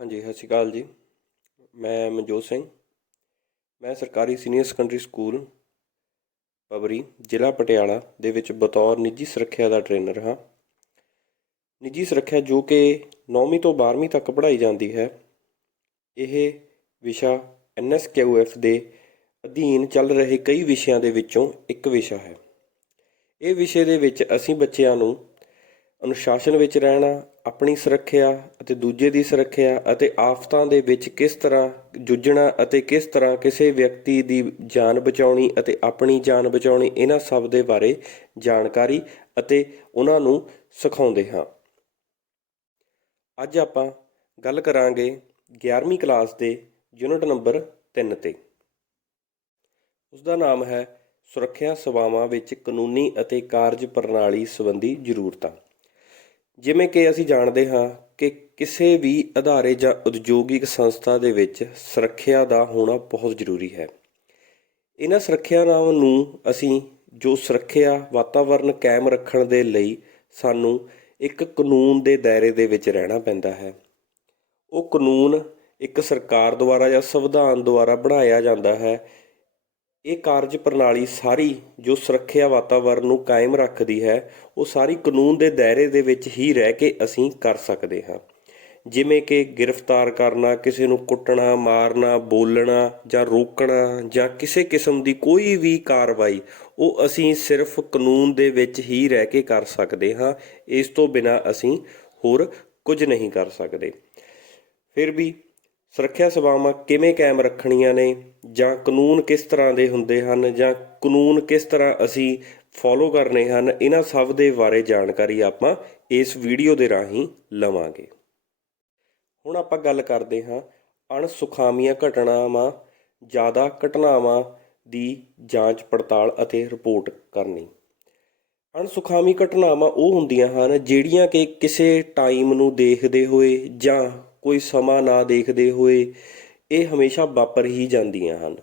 ਹਾਂਜੀ, ਸਤਿ ਸ਼੍ਰੀ ਅਕਾਲ ਜੀ। ਮੈਂ ਮਨਜੋਤ ਸਿੰਘ। ਮੈਂ ਸਰਕਾਰੀ ਸੀਨੀਅਰ ਸੈਕੰਡਰੀ ਸਕੂਲ ਪਬਰੀ, ਜ਼ਿਲ੍ਹਾ ਪਟਿਆਲਾ ਦੇ ਵਿੱਚ ਬਤੌਰ ਨਿੱਜੀ ਸੁਰੱਖਿਆ ਦਾ ਟ੍ਰੇਨਰ ਹਾਂ। ਨਿੱਜੀ ਸੁਰੱਖਿਆ ਜੋ ਕਿ 9ਵੀਂ ਤੋਂ 12ਵੀਂ ਤੱਕ ਪੜ੍ਹਾਈ ਜਾਂਦੀ ਹੈ। ਇਹ ਵਿਸ਼ਾ NSQF ਦੇ ਅਧੀਨ ਚੱਲ ਰਹੇ ਕਈ ਵਿਸ਼ਿਆਂ ਦੇ ਵਿੱਚੋਂ ਇੱਕ ਵਿਸ਼ਾ ਹੈ। ਇਹ ਵਿਸ਼ੇ ਦੇ ਵਿੱਚ ਅਸੀਂ ਬੱਚਿਆਂ ਨੂੰ ਅਨੁਸ਼ਾਸਨ ਵਿੱਚ ਰਹਿਣਾ, ਆਪਣੀ ਸੁਰੱਖਿਆ ਅਤੇ ਦੂਜੇ ਦੀ ਸੁਰੱਖਿਆ ਅਤੇ ਆਫਤਾਂ ਦੇ ਵਿੱਚ ਕਿਸ ਤਰ੍ਹਾਂ ਜੂਝਣਾ ਅਤੇ ਕਿਸ ਤਰ੍ਹਾਂ ਕਿਸੇ ਵਿਅਕਤੀ ਦੀ ਜਾਨ ਬਚਾਉਣੀ ਅਤੇ ਆਪਣੀ ਜਾਨ ਬਚਾਉਣੀ, ਇਹਨਾਂ ਸਭ ਦੇ ਬਾਰੇ ਜਾਣਕਾਰੀ ਅਤੇ ਉਹਨਾਂ ਨੂੰ ਸਿਖਾਉਂਦੇ ਹਾਂ। ਅੱਜ ਆਪਾਂ ਗੱਲ ਕਰਾਂਗੇ 11ਵੀਂ ਕਲਾਸ ਦੇ ਯੂਨਿਟ ਨੰਬਰ 3 ਤੇ। ਉਸ ਦਾ ਨਾਮ ਹੈ ਸੁਰੱਖਿਆ ਸੇਵਾਵਾਂ ਵਿੱਚ ਕਾਨੂੰਨੀ ਅਤੇ ਕਾਰਜ ਪ੍ਰਣਾਲੀ ਸੰਬੰਧੀ ਜ਼ਰੂਰਤਾਂ। ਜਿਵੇਂ ਕਿ ਅਸੀਂ ਜਾਣਦੇ ਹਾਂ ਕਿ ਕਿਸੇ ਵੀ ਅਦਾਰੇ ਜਾਂ ਉਦਯੋਗਿਕ ਸੰਸਥਾ ਦੇ ਵਿੱਚ ਸੁਰੱਖਿਆ ਦਾ ਹੋਣਾ ਬਹੁਤ ਜ਼ਰੂਰੀ ਹੈ। ਇਹਨਾਂ ਸੁਰੱਖਿਆਵਾਂ ਨੂੰ ਅਸੀਂ ਜੋ ਸੁਰੱਖਿਆ ਵਾਤਾਵਰਨ ਕਾਇਮ ਰੱਖਣ ਦੇ ਲਈ ਸਾਨੂੰ ਇੱਕ ਕਾਨੂੰਨ ਦੇ ਦਾਇਰੇ ਦੇ ਵਿੱਚ ਰਹਿਣਾ ਪੈਂਦਾ ਹੈ। ਉਹ ਕਾਨੂੰਨ ਇੱਕ ਸਰਕਾਰ ਦੁਆਰਾ ਜਾਂ ਸੰਵਿਧਾਨ ਦੁਆਰਾ ਬਣਾਇਆ ਜਾਂਦਾ ਹੈ। ਇਹ ਕਾਰਜ ਪ੍ਰਣਾਲੀ ਸਾਰੀ ਜੋ ਸੁਰੱਖਿਆ ਵਾਤਾਵਰਨ ਨੂੰ ਕਾਇਮ ਰੱਖਦੀ ਹੈ, ਉਹ ਸਾਰੀ ਕਾਨੂੰਨ ਦੇ ਦਾਇਰੇ ਦੇ ਵਿੱਚ ਹੀ ਰਹਿ ਕੇ ਅਸੀਂ ਕਰ ਸਕਦੇ ਹਾਂ। ਜਿਵੇਂ ਕਿ ਗ੍ਰਿਫਤਾਰ ਕਰਨਾ, ਕਿਸੇ ਨੂੰ ਕੁੱਟਣਾ, ਮਾਰਨਾ, ਬੋਲਣਾ ਜਾਂ ਰੋਕਣਾ ਜਾਂ ਕਿਸੇ ਕਿਸਮ ਦੀ ਕੋਈ ਵੀ ਕਾਰਵਾਈ, ਉਹ ਅਸੀਂ ਸਿਰਫ ਕਾਨੂੰਨ ਦੇ ਵਿੱਚ ਹੀ ਰਹਿ ਕੇ ਕਰ ਸਕਦੇ ਹਾਂ। ਇਸ ਤੋਂ ਬਿਨਾਂ ਅਸੀਂ ਹੋਰ ਕੁਝ ਨਹੀਂ ਕਰ ਸਕਦੇ। ਫਿਰ ਵੀ ਸੁਰੱਖਿਆ ਸੇਵਾਵਾਂ ਕਿਵੇਂ ਕਾਇਮ ਰੱਖਣੀਆਂ ਨੇ, ਜਾਂ ਕਾਨੂੰਨ ਕਿਸ ਤਰ੍ਹਾਂ ਦੇ ਹੁੰਦੇ ਹਨ, ਜਾਂ ਕਾਨੂੰਨ ਕਿਸ ਤਰ੍ਹਾਂ ਅਸੀਂ ਫੋਲੋ ਕਰਨੇ ਹਨ, ਇਹਨਾਂ ਸਭ ਦੇ ਬਾਰੇ ਜਾਣਕਾਰੀ ਆਪਾਂ ਇਸ ਵੀਡੀਓ ਦੇ ਰਾਹੀਂ ਲਵਾਂਗੇ। ਹੁਣ ਆਪਾਂ ਗੱਲ ਕਰਦੇ ਹਾਂ ਅਣਸੁਖਾਵੀਆਂ ਘਟਨਾਵਾਂ, ਜ਼ਿਆਦਾ ਘਟਨਾਵਾਂ ਦੀ ਜਾਂਚ ਪੜਤਾਲ ਅਤੇ ਰਿਪੋਰਟ ਕਰਨੀ। ਅਣਸੁਖਾਵੀਂ ਘਟਨਾਵਾਂ ਉਹ ਹੁੰਦੀਆਂ ਹਨ ਜਿਹੜੀਆਂ ਕਿ ਕਿਸੇ ਟਾਈਮ ਨੂੰ ਦੇਖਦੇ ਹੋਏ ਜਾਂ ਕੋਈ ਸਮਾਂ ਨਾ ਦੇਖਦੇ ਹੋਏ ਇਹ ਹਮੇਸ਼ਾ ਵਾਪਰ ਹੀ ਜਾਂਦੀਆਂ ਹਨ।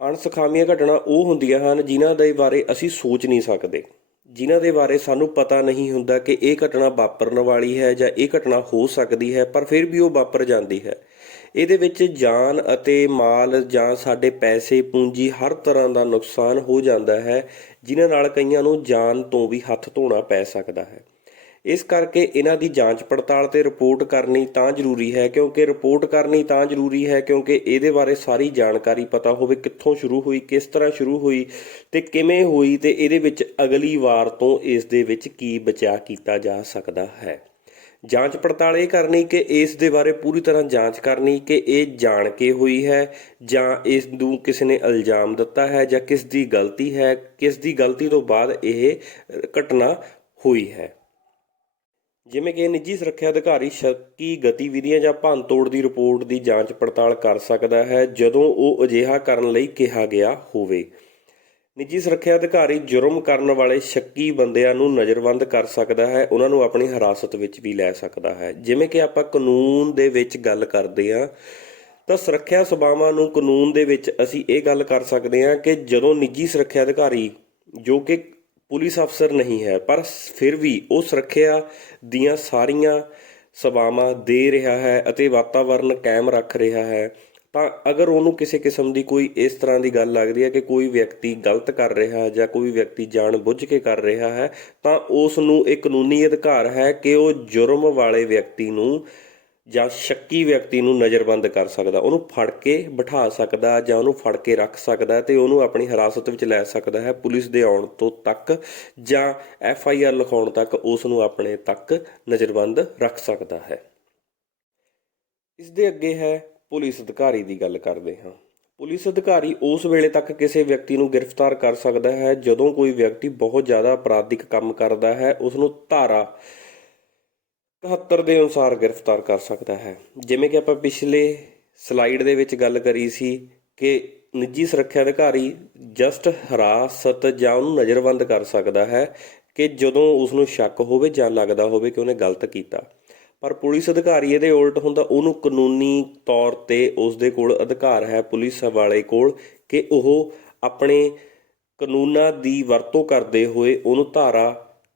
ਅਣਸੁਖਾਵੀਆਂ ਘਟਨਾ ਉਹ ਹੁੰਦੀਆਂ ਹਨ ਜਿਨ੍ਹਾਂ ਦੇ ਬਾਰੇ ਅਸੀਂ ਸੋਚ ਨਹੀਂ ਸਕਦੇ, ਜਿਨ੍ਹਾਂ ਦੇ ਬਾਰੇ ਸਾਨੂੰ ਪਤਾ ਨਹੀਂ ਹੁੰਦਾ ਕਿ ਇਹ ਘਟਨਾ ਵਾਪਰਨ ਵਾਲੀ ਹੈ ਜਾਂ ਇਹ ਘਟਨਾ ਹੋ ਸਕਦੀ ਹੈ, ਪਰ ਫਿਰ ਵੀ ਉਹ ਵਾਪਰ ਜਾਂਦੀ ਹੈ। ਇਹਦੇ ਵਿੱਚ ਜਾਨ ਅਤੇ ਮਾਲ ਜਾਂ ਸਾਡੇ ਪੈਸੇ ਪੂੰਜੀ ਹਰ ਤਰ੍ਹਾਂ ਦਾ ਨੁਕਸਾਨ ਹੋ ਜਾਂਦਾ ਹੈ, ਜਿਨ੍ਹਾਂ ਨਾਲ ਕਈਆਂ ਨੂੰ ਜਾਨ ਤੋਂ ਵੀ ਹੱਥ ਧੋਣਾ ਪੈ ਸਕਦਾ ਹੈ। ਇਸ ਕਰਕੇ ਇਹਨਾਂ ਦੀ ਜਾਂਚ ਪੜਤਾਲ ਅਤੇ ਰਿਪੋਰਟ ਕਰਨੀ ਤਾਂ ਜ਼ਰੂਰੀ ਹੈ, ਕਿਉਂਕਿ ਇਹਦੇ ਬਾਰੇ ਸਾਰੀ ਜਾਣਕਾਰੀ ਪਤਾ ਹੋਵੇ, ਕਿੱਥੋਂ ਸ਼ੁਰੂ ਹੋਈ, ਕਿਸ ਤਰ੍ਹਾਂ ਸ਼ੁਰੂ ਹੋਈ ਅਤੇ ਕਿਵੇਂ ਹੋਈ, ਅਤੇ ਇਹਦੇ ਵਿੱਚ ਅਗਲੀ ਵਾਰ ਤੋਂ ਇਸ ਦੇ ਵਿੱਚ ਕੀ ਬਚਾਅ ਕੀਤਾ ਜਾ ਸਕਦਾ ਹੈ। ਜਾਂਚ ਪੜਤਾਲ ਇਹ ਕਰਨੀ ਕਿ ਇਸ ਦੇ ਬਾਰੇ ਪੂਰੀ ਤਰ੍ਹਾਂ ਜਾਂਚ ਕਰਨੀ ਕਿ ਇਹ ਜਾਣ ਕੇ ਹੋਈ ਹੈ ਜਾਂ ਇਸ ਨੂੰ ਕਿਸੇ ਨੇ ਇਲਜ਼ਾਮ ਦਿੱਤਾ ਹੈ ਜਾਂ ਕਿਸ ਦੀ ਗਲਤੀ ਹੈ, ਕਿਸ ਦੀ ਗਲਤੀ ਤੋਂ ਬਾਅਦ ਇਹ ਘਟਨਾ ਹੋਈ ਹੈ। ਜਿਵੇਂ ਕਿ ਨਿੱਜੀ ਸੁਰੱਖਿਆ ਅਧਿਕਾਰੀ ਸ਼ੱਕੀ ਗਤੀਵਿਧੀਆਂ ਜਾਂ ਭੰਨਤੋੜ ਦੀ ਰਿਪੋਰਟ ਦੀ ਜਾਂਚ ਪੜਤਾਲ ਕਰ ਸਕਦਾ ਹੈ ਜਦੋਂ ਉਹ ਅਜਿਹਾ ਕਰਨ ਲਈ ਕਿਹਾ ਗਿਆ ਹੋਵੇ। ਨਿੱਜੀ ਸੁਰੱਖਿਆ ਅਧਿਕਾਰੀ ਜੁਰਮ ਕਰਨ ਵਾਲੇ ਸ਼ੱਕੀ ਬੰਦਿਆਂ ਨੂੰ ਨਜ਼ਰਬੰਦ ਕਰ ਸਕਦਾ ਹੈ, ਉਹਨਾਂ ਨੂੰ ਆਪਣੀ ਹਿਰਾਸਤ ਵਿੱਚ ਵੀ ਲੈ ਸਕਦਾ ਹੈ। ਜਿਵੇਂ ਕਿ ਆਪਾਂ ਕਾਨੂੰਨ ਦੇ ਵਿੱਚ ਗੱਲ ਕਰਦੇ ਹਾਂ ਤਾਂ ਸੁਰੱਖਿਆ ਸੇਵਾਵਾਂ ਨੂੰ ਕਾਨੂੰਨ ਦੇ ਵਿੱਚ ਅਸੀਂ ਇਹ ਗੱਲ ਕਰ ਸਕਦੇ ਹਾਂ ਕਿ ਜਦੋਂ ਨਿੱਜੀ ਸੁਰੱਖਿਆ ਅਧਿਕਾਰੀ ਜੋ ਕਿ ਪੁਲਿਸ ਅਫਸਰ ਨਹੀਂ ਹੈ, ਪਰ ਫਿਰ ਵੀ ਉਹ ਸੁਰੱਖਿਆ ਦੀਆਂ ਸਾਰੀਆਂ ਸੇਵਾਵਾਂ ਦੇ ਰਿਹਾ ਹੈ ਅਤੇ ਵਾਤਾਵਰਨ ਕਾਇਮ ਰੱਖ ਰਿਹਾ ਹੈ, ਤਾਂ ਅਗਰ ਉਹਨੂੰ ਕਿਸੇ ਕਿਸਮ ਦੀ ਕੋਈ ਇਸ ਤਰ੍ਹਾਂ ਦੀ ਗੱਲ ਲੱਗਦੀ ਹੈ ਕਿ ਕੋਈ ਵਿਅਕਤੀ ਗਲਤ ਕਰ ਰਿਹਾ ਜਾਂ ਕੋਈ ਵਿਅਕਤੀ ਜਾਣ ਬੁੱਝ ਕੇ ਕਰ ਰਿਹਾ ਹੈ, ਤਾਂ ਉਸ ਨੂੰ ਇਹ ਕਾਨੂੰਨੀ ਅਧਿਕਾਰ ਹੈ ਕਿ ਉਹ ਜੁਰਮ ਵਾਲੇ ਵਿਅਕਤੀ ਨੂੰ ਜਾਂ ਸ਼ੱਕੀ ਵਿਅਕਤੀ ਨੂੰ ਨਜ਼ਰਬੰਦ ਕਰ ਸਕਦਾ, ਉਹਨੂੰ ਫੜ ਕੇ ਬਿਠਾ ਸਕਦਾ ਜਾਂ ਉਹਨੂੰ ਫੜ ਕੇ ਰੱਖ ਸਕਦਾ ਅਤੇ ਉਹਨੂੰ ਆਪਣੀ ਹਿਰਾਸਤ ਵਿੱਚ ਲੈ ਸਕਦਾ ਹੈ। ਪੁਲਿਸ ਦੇ ਆਉਣ ਤੋਂ ਤੱਕ ਜਾਂ FIR ਲਿਖਾਉਣ ਤੱਕ ਉਸ ਨੂੰ ਆਪਣੇ ਤੱਕ ਨਜ਼ਰਬੰਦ ਰੱਖ ਸਕਦਾ ਹੈ। ਇਸ ਦੇ ਅੱਗੇ ਹੈ ਪੁਲਿਸ ਅਧਿਕਾਰੀ ਦੀ ਗੱਲ ਕਰਦੇ ਹਾਂ। ਪੁਲਿਸ ਅਧਿਕਾਰੀ ਉਸ ਵੇਲੇ ਤੱਕ ਕਿਸੇ ਵਿਅਕਤੀ ਨੂੰ ਗ੍ਰਿਫਤਾਰ ਕਰ ਸਕਦਾ ਹੈ ਜਦੋਂ ਕੋਈ ਵਿਅਕਤੀ ਬਹੁਤ ਜ਼ਿਆਦਾ ਅਪਰਾਧਿਕ ਕੰਮ ਕਰਦਾ ਹੈ, ਉਸ ਨੂੰ ਧਾਰਾ 71 ਦੇ ਅਨੁਸਾਰ ਗ੍ਰਿਫਤਾਰ ਕਰ ਸਕਦਾ ਹੈ। ਜਿਵੇਂ ਕਿ ਆਪਾਂ ਪਿਛਲੇ ਸਲਾਈਡ ਦੇ ਵਿੱਚ ਗੱਲ ਕਰੀ ਸੀ ਕਿ ਨਿੱਜੀ ਸੁਰੱਖਿਆ ਅਧਿਕਾਰੀ ਜਸਟ ਹਿਰਾਸਤ ਜਾਂ ਉਹਨੂੰ ਨਜ਼ਰਬੰਦ ਕਰ ਸਕਦਾ ਹੈ ਕਿ ਜਦੋਂ ਉਸ ਨੂੰ ਸ਼ੱਕ ਹੋਵੇ ਜਾਂ ਲੱਗਦਾ ਹੋਵੇ ਕਿ ਉਹਨੇ ਗਲਤ ਕੀਤਾ, ਪਰ ਪੁਲਿਸ ਅਧਿਕਾਰੀ ਇਹਦੇ ਉਲਟ ਹੁੰਦਾ, ਉਹਨੂੰ ਕਾਨੂੰਨੀ ਤੌਰ 'ਤੇ ਉਸ ਦੇ ਕੋਲ ਅਧਿਕਾਰ ਹੈ ਪੁਲਿਸ ਵਾਲੇ ਕੋਲ ਕਿ ਉਹ ਆਪਣੇ ਕਾਨੂੰਨਾਂ ਦੀ ਵਰਤੋਂ ਕਰਦੇ ਹੋਏ ਉਹਨੂੰ ਧਾਰਾ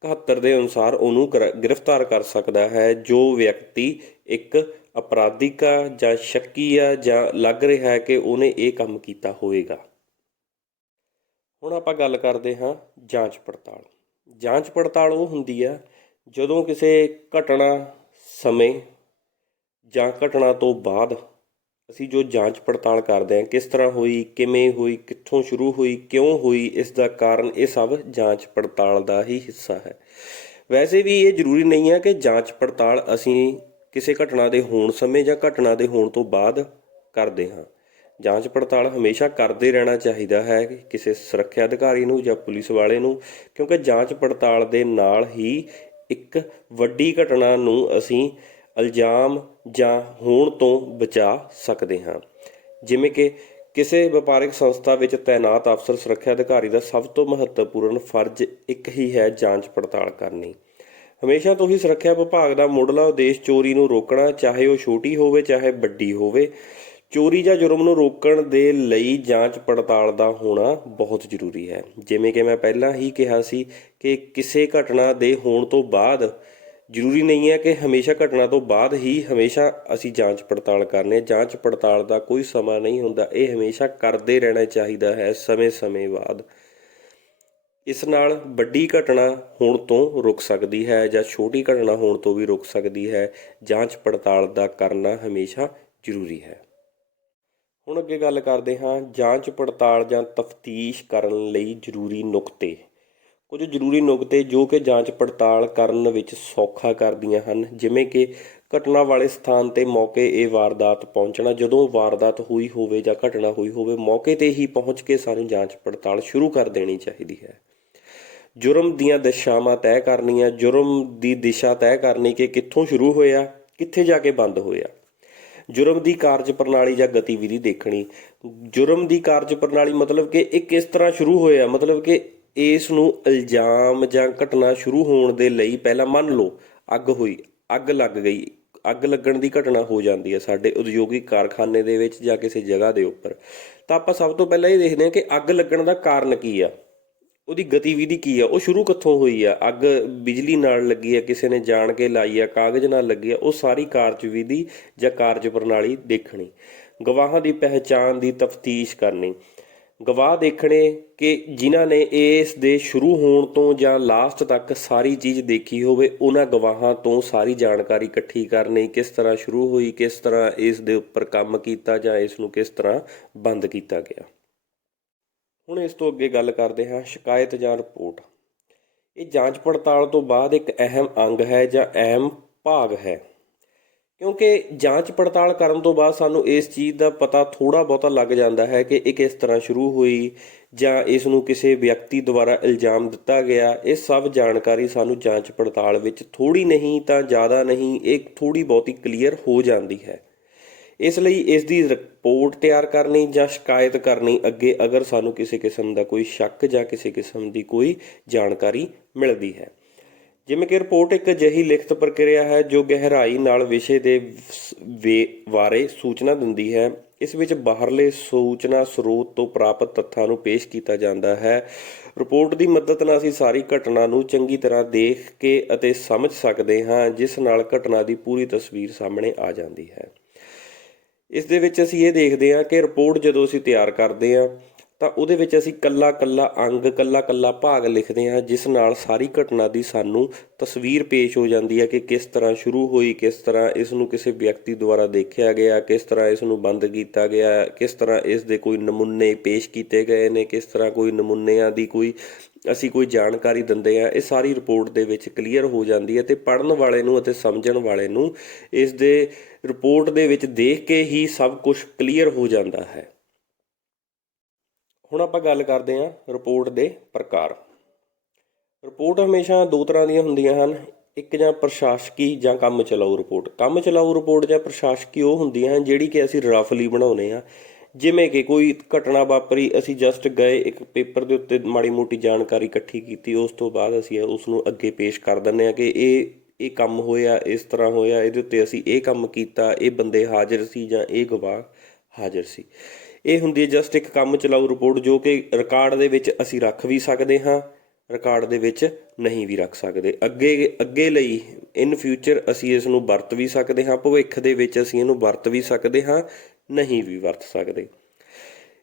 71 ਦੇ ਅਨੁਸਾਰ ਉਹਨੂੰ ਗ੍ਰਿਫਤਾਰ ਕਰ ਸਕਦਾ ਹੈ ਜੋ ਵਿਅਕਤੀ ਇੱਕ ਅਪਰਾਧਿਕ ਆ ਜਾਂ ਸ਼ੱਕੀ ਆ ਜਾਂ ਲੱਗ ਰਿਹਾ ਹੈ ਕਿ ਉਹਨੇ ਇਹ ਕੰਮ ਕੀਤਾ ਹੋਵੇਗਾ। ਹੁਣ ਆਪਾਂ ਗੱਲ ਕਰਦੇ ਹਾਂ ਜਾਂਚ ਪੜਤਾਲ। ਜਾਂਚ ਪੜਤਾਲ ਉਹ ਹੁੰਦੀ ਆ ਜਦੋਂ ਕਿਸੇ ਘਟਨਾ ਸਮੇਂ ਜਾਂ ਘਟਨਾ ਤੋਂ ਬਾਅਦ ਅਸੀਂ ਜੋ ਜਾਂਚ ਪੜਤਾਲ ਕਰਦੇ ਹਾਂ, ਕਿਸ ਤਰ੍ਹਾਂ ਹੋਈ, ਕਿਵੇਂ ਹੋਈ, ਕਿੱਥੋਂ ਸ਼ੁਰੂ ਹੋਈ, ਕਿਉਂ ਹੋਈ, ਇਸ ਦਾ ਕਾਰਨ, ਇਹ ਸਭ ਜਾਂਚ ਪੜਤਾਲ ਦਾ ਹੀ ਹਿੱਸਾ ਹੈ। ਵੈਸੇ ਵੀ ਇਹ ਜ਼ਰੂਰੀ ਨਹੀਂ ਹੈ ਕਿ ਜਾਂਚ ਪੜਤਾਲ ਅਸੀਂ ਕਿਸੇ ਘਟਨਾ ਦੇ ਹੋਣ ਸਮੇਂ ਜਾਂ ਘਟਨਾ ਦੇ ਹੋਣ ਤੋਂ ਬਾਅਦ ਕਰਦੇ ਹਾਂ। ਜਾਂਚ ਪੜਤਾਲ ਹਮੇਸ਼ਾ ਕਰਦੇ ਰਹਿਣਾ ਚਾਹੀਦਾ ਹੈ ਕਿਸੇ ਸੁਰੱਖਿਆ ਅਧਿਕਾਰੀ ਨੂੰ ਜਾਂ ਪੁਲਿਸ ਵਾਲੇ ਨੂੰ, ਕਿਉਂਕਿ ਜਾਂਚ ਪੜਤਾਲ ਦੇ ਨਾਲ ਹੀ ਇੱਕ ਵੱਡੀ ਘਟਨਾ ਨੂੰ ਅਸੀਂ ਇਲਜ਼ਾਮ ਜਾਂ ਹੋਣ ਤੋਂ ਬਚਾ ਸਕਦੇ ਹਾਂ। ਜਿਵੇਂ ਕਿ ਕਿਸੇ ਵਪਾਰਕ ਸੰਸਥਾ ਵਿੱਚ ਤੈਨਾਤ ਅਫਸਰ ਸੁਰੱਖਿਆ ਅਧਿਕਾਰੀ ਦਾ ਸਭ ਤੋਂ ਮਹੱਤਵਪੂਰਨ ਫਰਜ਼ ਇੱਕ ਹੀ ਹੈ, ਜਾਂਚ ਪੜਤਾਲ ਕਰਨੀ। ਹਮੇਸ਼ਾ ਤੋਂ ਹੀ ਸੁਰੱਖਿਆ ਵਿਭਾਗ ਦਾ ਮੁੱਢਲਾ ਉਦੇਸ਼ ਚੋਰੀ ਨੂੰ ਰੋਕਣਾ, ਚਾਹੇ ਉਹ ਛੋਟੀ ਹੋਵੇ ਚਾਹੇ ਵੱਡੀ ਹੋਵੇ। ਚੋਰੀ ਜਾਂ ਜੁਰਮ ਨੂੰ ਰੋਕਣ ਦੇ ਲਈ ਜਾਂਚ ਪੜਤਾਲ ਦਾ ਹੋਣਾ ਬਹੁਤ ਜ਼ਰੂਰੀ ਹੈ। ਜਿਵੇਂ ਕਿ ਮੈਂ ਪਹਿਲਾਂ ਹੀ ਕਿਹਾ ਸੀ ਕਿ ਕਿਸੇ ਘਟਨਾ ਦੇ ਹੋਣ ਤੋਂ ਬਾਅਦ ਜ਼ਰੂਰੀ ਨਹੀਂ ਹੈ ਕਿ ਹਮੇਸ਼ਾ ਘਟਨਾ ਤੋਂ ਬਾਅਦ ਹੀ ਹਮੇਸ਼ਾ ਅਸੀਂ ਜਾਂਚ ਪੜਤਾਲ ਕਰਨੀ ਹੈ। ਜਾਂਚ ਪੜਤਾਲ ਦਾ ਕੋਈ ਸਮਾਂ ਨਹੀਂ ਹੁੰਦਾ, ਇਹ ਹਮੇਸ਼ਾ ਕਰਦੇ ਰਹਿਣਾ ਚਾਹੀਦਾ ਹੈ ਸਮੇਂ ਬਾਅਦ। ਇਸ ਨਾਲ ਵੱਡੀ ਘਟਨਾ ਹੋਣ ਤੋਂ ਰੁਕ ਸਕਦੀ ਹੈ ਜਾਂ ਛੋਟੀ ਘਟਨਾ ਹੋਣ ਤੋਂ ਵੀ ਰੁਕ ਸਕਦੀ ਹੈ। ਜਾਂਚ ਪੜਤਾਲ ਦਾ ਕਰਨਾ ਹਮੇਸ਼ਾ ਜ਼ਰੂਰੀ ਹੈ। ਹੁਣ ਅੱਗੇ ਗੱਲ ਕਰਦੇ ਹਾਂ ਜਾਂਚ ਪੜਤਾਲ ਜਾਂ ਤਫਤੀਸ਼ ਕਰਨ ਲਈ ਜ਼ਰੂਰੀ ਨੁਕਤੇ। ਕੁਝ ਜ਼ਰੂਰੀ ਨੁਕਤੇ ਜੋ ਕਿ ਜਾਂਚ ਪੜਤਾਲ ਕਰਨ ਵਿੱਚ ਸੌਖਾ ਕਰਦੀਆਂ ਹਨ, ਜਿਵੇਂ ਕਿ ਘਟਨਾ ਵਾਲੇ ਸਥਾਨ 'ਤੇ ਮੌਕੇ ਇਹ ਵਾਰਦਾਤ ਪਹੁੰਚਣਾ। ਜਦੋਂ ਵਾਰਦਾਤ ਹੋਈ ਹੋਵੇ ਜਾਂ ਘਟਨਾ ਹੋਈ ਹੋਵੇ, ਮੌਕੇ 'ਤੇ ਹੀ ਪਹੁੰਚ ਕੇ ਸਾਨੂੰ ਜਾਂਚ ਪੜਤਾਲ ਸ਼ੁਰੂ ਕਰ ਦੇਣੀ ਚਾਹੀਦੀ ਹੈ। ਜੁਰਮ ਦੀਆਂ ਦਿਸ਼ਾਵਾਂ ਤੈਅ ਕਰਨੀਆਂ, ਜੁਰਮ ਦੀ ਦਿਸ਼ਾ ਤੈਅ ਕਰਨੀ ਕਿ ਕਿੱਥੋਂ ਸ਼ੁਰੂ ਹੋਇਆ, ਕਿੱਥੇ ਜਾ ਕੇ ਬੰਦ ਹੋਇਆ। ਜੁਰਮ ਦੀ ਕਾਰਜ ਪ੍ਰਣਾਲੀ ਜਾਂ ਗਤੀਵਿਧੀ ਦੇਖਣੀ। ਜੁਰਮ ਦੀ ਕਾਰਜ ਪ੍ਰਣਾਲੀ ਮਤਲਬ ਕਿ ਇਹ ਕਿਸ ਤਰ੍ਹਾਂ ਸ਼ੁਰੂ ਹੋਇਆ, ਮਤਲਬ ਕਿ ਇਸ ਨੂੰ ਇਲਜ਼ਾਮ ਜਾਂ ਘਟਨਾ ਸ਼ੁਰੂ ਹੋਣ ਦੇ ਲਈ ਪਹਿਲਾਂ ਮੰਨ ਲਓ ਅੱਗ ਹੋਈ, ਅੱਗ ਲੱਗ ਗਈ, ਅੱਗ ਲੱਗਣ ਦੀ ਘਟਨਾ ਹੋ ਜਾਂਦੀ ਹੈ ਸਾਡੇ ਉਦਯੋਗਿਕ ਕਾਰਖਾਨੇ ਦੇ ਵਿੱਚ ਜਾਂ ਕਿਸੇ ਜਗ੍ਹਾ ਦੇ ਉੱਪਰ, ਤਾਂ ਆਪਾਂ ਸਭ ਤੋਂ ਪਹਿਲਾਂ ਇਹ ਦੇਖਦੇ ਹਾਂ ਕਿ ਅੱਗ ਲੱਗਣ ਦਾ ਕਾਰਨ ਕੀ ਆ, ਉਹਦੀ ਗਤੀਵਿਧੀ ਕੀ ਆ, ਉਹ ਸ਼ੁਰੂ ਕਿੱਥੋਂ ਹੋਈ ਆ। ਅੱਗ ਬਿਜਲੀ ਨਾਲ ਲੱਗੀ ਆ, ਕਿਸੇ ਨੇ ਜਾਣ ਕੇ ਲਾਈ ਆ, ਕਾਗਜ਼ ਨਾਲ ਲੱਗੀ ਆ, ਉਹ ਸਾਰੀ ਕਾਰਜਵਿਧੀ ਜਾਂ ਕਾਰਜ ਪ੍ਰਣਾਲੀ ਦੇਖਣੀ। ਗਵਾਹਾਂ ਦੀ ਪਹਿਚਾਣ ਦੀ ਤਫਤੀਸ਼ ਕਰਨੀ। ਗਵਾਹ ਦੇਖਣੇ ਕਿ ਜਿਨ੍ਹਾਂ ਨੇ ਇਸ ਦੇ ਸ਼ੁਰੂ ਹੋਣ ਤੋਂ ਜਾਂ ਲਾਸਟ ਤੱਕ ਸਾਰੀ ਚੀਜ਼ ਦੇਖੀ ਹੋਵੇ, ਉਹਨਾਂ ਗਵਾਹਾਂ ਤੋਂ ਸਾਰੀ ਜਾਣਕਾਰੀ ਇਕੱਠੀ ਕਰਨੀ। ਕਿਸ ਤਰ੍ਹਾਂ ਸ਼ੁਰੂ ਹੋਈ, ਕਿਸ ਤਰ੍ਹਾਂ ਇਸ ਦੇ ਉੱਪਰ ਕੰਮ ਕੀਤਾ ਜਾਂ ਇਸ ਨੂੰ ਕਿਸ ਤਰ੍ਹਾਂ ਬੰਦ ਕੀਤਾ ਗਿਆ। ਹੁਣ ਇਸ ਤੋਂ ਅੱਗੇ ਗੱਲ ਕਰਦੇ ਹਾਂ ਸ਼ਿਕਾਇਤ ਜਾਂ ਰਿਪੋਰਟ। ਇਹ ਜਾਂਚ ਪੜਤਾਲ ਤੋਂ ਬਾਅਦ ਇੱਕ ਅਹਿਮ ਅੰਗ ਹੈ ਜਾਂ ਅਹਿਮ ਭਾਗ ਹੈ, ਕਿਉਂਕਿ ਜਾਂਚ ਪੜਤਾਲ ਕਰਨ ਤੋਂ ਬਾਅਦ ਸਾਨੂੰ ਇਸ ਚੀਜ਼ ਦਾ ਪਤਾ ਥੋੜ੍ਹਾ ਬਹੁਤਾ ਲੱਗ ਜਾਂਦਾ ਹੈ ਕਿ ਇਹ ਕਿਸ ਤਰ੍ਹਾਂ ਸ਼ੁਰੂ ਹੋਈ ਜਾਂ ਇਸ ਨੂੰ ਕਿਸੇ ਵਿਅਕਤੀ ਦੁਆਰਾ ਇਲਜ਼ਾਮ ਦਿੱਤਾ ਗਿਆ। ਇਹ ਸਭ ਜਾਣਕਾਰੀ ਸਾਨੂੰ ਜਾਂਚ ਪੜਤਾਲ ਵਿੱਚ ਥੋੜ੍ਹੀ ਨਹੀਂ ਤਾਂ ਜ਼ਿਆਦਾ ਨਹੀਂ, ਇਹ ਥੋੜ੍ਹੀ ਬਹੁਤੀ ਕਲੀਅਰ ਹੋ ਜਾਂਦੀ ਹੈ। ਇਸ ਲਈ ਇਸ ਦੀ ਰਿਪੋਰਟ ਤਿਆਰ ਕਰਨੀ ਜਾਂ ਸ਼ਿਕਾਇਤ ਕਰਨੀ ਅੱਗੇ, ਅਗਰ ਸਾਨੂੰ ਕਿਸੇ ਕਿਸਮ ਦਾ ਕੋਈ ਸ਼ੱਕ ਜਾਂ ਕਿਸੇ ਕਿਸਮ ਦੀ ਕੋਈ ਜਾਣਕਾਰੀ ਮਿਲਦੀ ਹੈ। ਜਿਵੇਂ ਕਿ ਰਿਪੋਰਟ ਇੱਕ ਅਜਿਹੀ ਲਿਖਤ ਪ੍ਰਕਿਰਿਆ ਹੈ ਜੋ ਗਹਿਰਾਈ ਨਾਲ ਵਿਸ਼ੇ ਦੇ ਬਾਰੇ ਸੂਚਨਾ ਦਿੰਦੀ ਹੈ। ਇਸ ਵਿੱਚ ਬਾਹਰਲੇ ਸੂਚਨਾ ਸਰੋਤ ਤੋਂ ਪ੍ਰਾਪਤ ਤੱਥਾਂ ਨੂੰ ਪੇਸ਼ ਕੀਤਾ ਜਾਂਦਾ ਹੈ। ਰਿਪੋਰਟ ਦੀ ਮਦਦ ਨਾਲ ਅਸੀਂ ਸਾਰੀ ਘਟਨਾ ਨੂੰ ਚੰਗੀ ਤਰ੍ਹਾਂ ਦੇਖ ਕੇ ਅਤੇ ਸਮਝ ਸਕਦੇ ਹਾਂ, ਜਿਸ ਨਾਲ ਘਟਨਾ ਦੀ ਪੂਰੀ ਤਸਵੀਰ ਸਾਹਮਣੇ ਆ ਜਾਂਦੀ ਹੈ। ਇਸ ਦੇ ਵਿੱਚ ਅਸੀਂ ਇਹ ਦੇਖਦੇ ਹਾਂ ਕਿ ਰਿਪੋਰਟ ਜਦੋਂ ਅਸੀਂ ਤਿਆਰ ਕਰਦੇ ਹਾਂ ਤਾਂ ਉਹਦੇ ਵਿੱਚ ਅਸੀਂ ਕੱਲਾ ਅੰਗ, ਕੱਲਾ ਭਾਗ ਲਿਖਦੇ ਹਾਂ, ਜਿਸ ਨਾਲ ਸਾਰੀ ਘਟਨਾ ਦੀ ਸਾਨੂੰ ਤਸਵੀਰ ਪੇਸ਼ ਹੋ ਜਾਂਦੀ ਹੈ ਕਿ ਕਿਸ ਤਰ੍ਹਾਂ ਸ਼ੁਰੂ ਹੋਈ, ਕਿਸ ਤਰ੍ਹਾਂ ਇਸ ਨੂੰ ਕਿਸੇ ਵਿਅਕਤੀ ਦੁਆਰਾ ਦੇਖਿਆ ਗਿਆ, ਕਿਸ ਤਰ੍ਹਾਂ ਇਸ ਨੂੰ ਬੰਦ ਕੀਤਾ ਗਿਆ, ਕਿਸ ਤਰ੍ਹਾਂ ਇਸ ਦੇ ਕੋਈ ਨਮੂਨੇ ਪੇਸ਼ ਕੀਤੇ ਗਏ ਨੇ, ਕਿਸ ਤਰ੍ਹਾਂ ਕੋਈ ਨਮੂਨਿਆਂ ਦੀ ਅਸੀਂ ਕੋਈ ਜਾਣਕਾਰੀ ਦਿੰਦੇ ਹਾਂ। ਇਹ ਸਾਰੀ ਰਿਪੋਰਟ ਦੇ ਵਿੱਚ ਕਲੀਅਰ ਹੋ ਜਾਂਦੀ ਹੈ ਅਤੇ ਪੜ੍ਹਨ ਵਾਲੇ ਨੂੰ ਅਤੇ ਸਮਝਣ ਵਾਲੇ ਨੂੰ ਇਸ ਦੇ ਰਿਪੋਰਟ ਦੇ ਵਿੱਚ ਦੇਖ ਕੇ ਹੀ ਸਭ ਕੁਝ ਕਲੀਅਰ ਹੋ ਜਾਂਦਾ ਹੈ। ਹੁਣ ਆਪਾਂ ਗੱਲ ਕਰਦੇ ਹਾਂ ਰਿਪੋਰਟ ਦੇ ਪ੍ਰਕਾਰ। ਰਿਪੋਰਟ ਹਮੇਸ਼ਾ ਦੋ ਤਰ੍ਹਾਂ ਦੀਆਂ ਹੁੰਦੀਆਂ ਹਨ, ਇੱਕ ਜਾਂ ਪ੍ਰਸ਼ਾਸਕੀ ਜਾਂ ਕੰਮ ਚਲਾਊ ਰਿਪੋਰਟ। ਕੰਮ ਚਲਾਊ ਰਿਪੋਰਟ ਜਾਂ ਪ੍ਰਸ਼ਾਸਕੀ ਉਹ ਹੁੰਦੀਆਂ ਹਨ ਜਿਹੜੀ ਕਿ ਅਸੀਂ ਰਫਲੀ ਬਣਾਉਂਦੇ ਹਾਂ। ਜਿਵੇਂ ਕਿ ਕੋਈ ਘਟਨਾ ਵਾਪਰੀ, ਅਸੀਂ ਜਸਟ ਗਏ ਇੱਕ ਪੇਪਰ ਦੇ ਉੱਤੇ ਮਾੜੀ ਮੋਟੀ ਜਾਣਕਾਰੀ ਇਕੱਠੀ ਕੀਤੀ, ਉਸ ਤੋਂ ਬਾਅਦ ਅਸੀਂ ਉਸ ਨੂੰ ਅੱਗੇ ਪੇਸ਼ ਕਰ ਦਿੰਦੇ ਹਾਂ ਕਿ ਇਹ ਕੰਮ ਹੋਇਆ, ਇਸ ਤਰ੍ਹਾਂ ਹੋਇਆ, ਇਹਦੇ ਉੱਤੇ ਅਸੀਂ ਇਹ ਕੰਮ ਕੀਤਾ, ਇਹ ਬੰਦੇ ਹਾਜ਼ਰ ਸੀ ਜਾਂ ਇਹ ਗਵਾਹ ਹਾਜ਼ਰ ਸੀ। ਇਹ ਹੁੰਦੀ ਹੈ ਜਸਟ ਇੱਕ ਕੰਮ ਚਲਾਊ ਰਿਪੋਰਟ ਜੋ ਕਿ ਰਿਕਾਰਡ ਦੇ ਵਿੱਚ ਅਸੀਂ ਰੱਖ ਵੀ ਸਕਦੇ ਹਾਂ ਰਿਕਾਰਡ ਦੇ ਵਿੱਚ ਨਹੀਂ ਵੀ ਰੱਖ ਸਕਦੇ। ਅੱਗੇ ਲਈ ਇਨ ਫਿਊਚਰ ਅਸੀਂ ਇਸ ਨੂੰ ਵਰਤ ਵੀ ਸਕਦੇ ਹਾਂ, ਭਵਿੱਖ ਦੇ ਵਿੱਚ ਅਸੀਂ ਇਹਨੂੰ ਵਰਤ ਵੀ ਸਕਦੇ ਹਾਂ, ਨਹੀਂ ਵੀ ਵਰਤ ਸਕਦੇ।